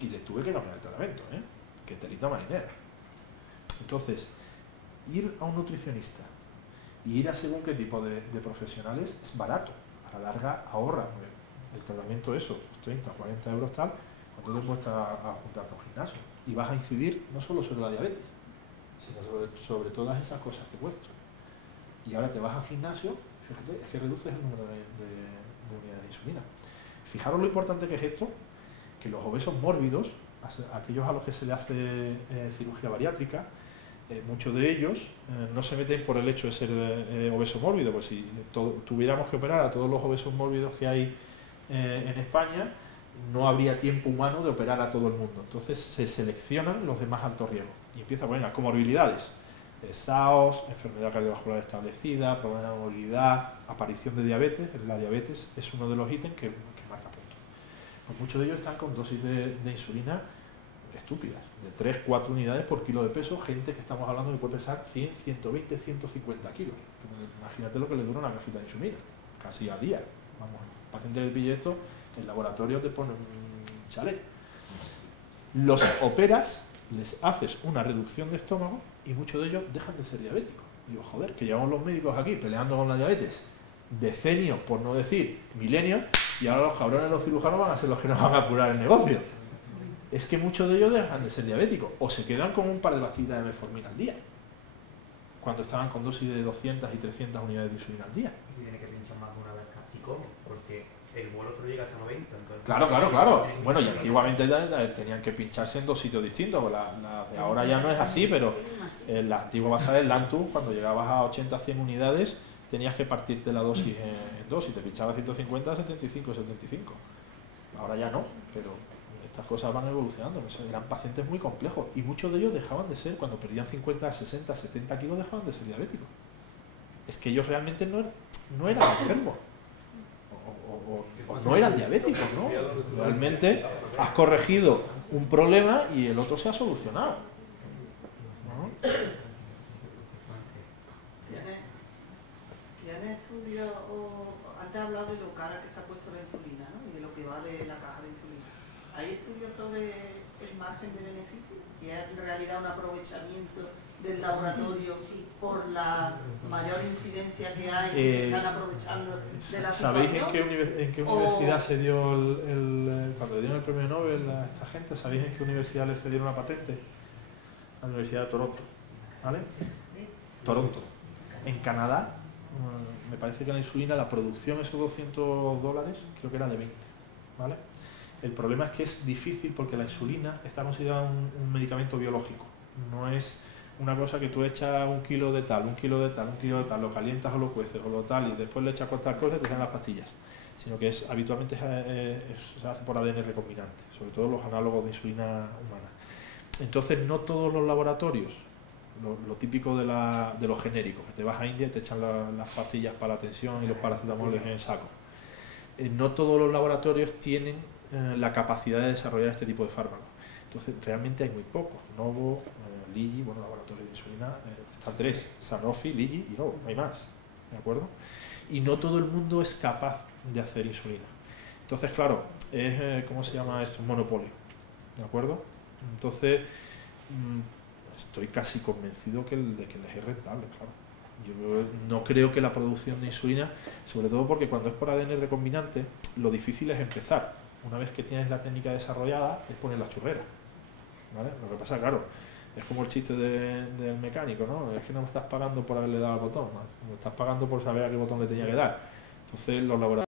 Y les tuve que cambiar el tratamiento, que telita marinera. Entonces, ir a un nutricionista y ir a según qué tipo de profesionales es barato, a la larga ahorra. El tratamiento eso, 30, 40 euros tal, ¿cuánto te cuesta a juntarte a un gimnasio? Y vas a incidir no solo sobre la diabetes, sino sobre todas esas cosas que he puesto. Y ahora te vas al gimnasio, fíjate, es que reduces el número de unidades de insulina. Fijaros lo importante que es esto, que los obesos mórbidos, aquellos a los que se le hace cirugía bariátrica, muchos de ellos no se meten por el hecho de ser obeso mórbido, pues si tuviéramos que operar a todos los obesos mórbidos que hay en España, no habría tiempo humano de operar a todo el mundo. Entonces se seleccionan los de más alto riesgo y empieza con las comorbilidades, SAOS, enfermedad cardiovascular establecida, problemas de movilidad, aparición de diabetes. La diabetes es uno de los ítems que marca punto. Pues muchos de ellos están con dosis de insulina estúpidas, de 3-4 unidades por kilo de peso, gente que estamos hablando que puede pesar 100, 120, 150 kilos. Imagínate lo que le dura una cajita de insulina, casi a día. Vamos, el paciente que pille esto, el laboratorio te pone un chalet. Los operas, les haces una reducción de estómago y muchos de ellos dejan de ser diabéticos. Digo, joder, que llevamos los médicos aquí peleando con la diabetes decenios, por no decir milenios, y ahora los cabrones, los cirujanos van a ser los que nos van a curar el negocio. Es que muchos de ellos dejan de ser diabéticos o se quedan con un par de pastillas de metformina al día, cuando estaban con dosis de 200 y 300 unidades de insulina al día. Y si tiene que pinchar más de una vez casi como, porque el vuelo solo llega hasta 90. Entonces Claro. Bueno, y antiguamente tenían que pincharse en 2 sitios distintos, pues la de ahora ya no es así, pero la antigua base del Lantus, cuando llegabas a 80-100 unidades, tenías que partirte la dosis en 2 y te pinchabas 150, 75, 75. Ahora ya no, pero estas cosas van evolucionando. Eran pacientes muy complejos y muchos de ellos dejaban de ser, cuando perdían 50, 60, 70 kilos, dejaban de ser diabéticos. Es que ellos realmente no eran enfermos o no eran diabéticos, ¿no? Realmente has corregido un problema y el otro se ha solucionado, ¿no? ¿Tienes estudios antes has hablado de lo cara que se ha puesto la insulina, ¿no? Y de lo que vale la caja de insulina? ¿Hay estudios sobre el margen de beneficio? Si es en realidad un aprovechamiento del laboratorio por la mayor incidencia que hay, que están aprovechando de la ¿Sabéis situación? en qué universidad se dio cuando le dieron el premio Nobel a esta gente? ¿Sabéis en qué universidad le cedieron una patente? La Universidad de Toronto, ¿vale? Toronto. En Canadá, me parece que la insulina, la producción, esos $200, creo que era de 20, ¿vale? El problema es que es difícil porque la insulina está considerada un medicamento biológico. No es una cosa que tú echas 1 kilo de tal, 1 kilo de tal, 1 kilo de tal, lo calientas o lo cueces o lo tal y después le echas cuantas cosas y te salen las pastillas. Sino que habitualmente se hace por ADN recombinante, sobre todo los análogos de insulina humana. Entonces no todos los laboratorios, lo típico de los genéricos, que te vas a India y te echan las pastillas para la tensión y los paracetamoles en el saco. No todos los laboratorios tienen la capacidad de desarrollar este tipo de fármacos. Entonces realmente hay muy pocos. Novo, Lilly, bueno, laboratorios de insulina, están 3, Sanofi, Lilly y Novo, no hay más, ¿de acuerdo? Y no todo el mundo es capaz de hacer insulina. Entonces, claro, es, ¿cómo se llama esto? Un monopolio, ¿de acuerdo? Entonces, estoy casi convencido de que les es rentable, claro. Yo no creo que la producción de insulina, sobre todo porque cuando es por ADN recombinante, lo difícil es empezar. Una vez que tienes la técnica desarrollada, es poner la churrera, ¿vale? Lo que pasa, claro, es como el chiste del mecánico, ¿no? Es que no me estás pagando por haberle dado al botón, ¿no? Me estás pagando por saber a qué botón le tenía que dar. Entonces los laboratorios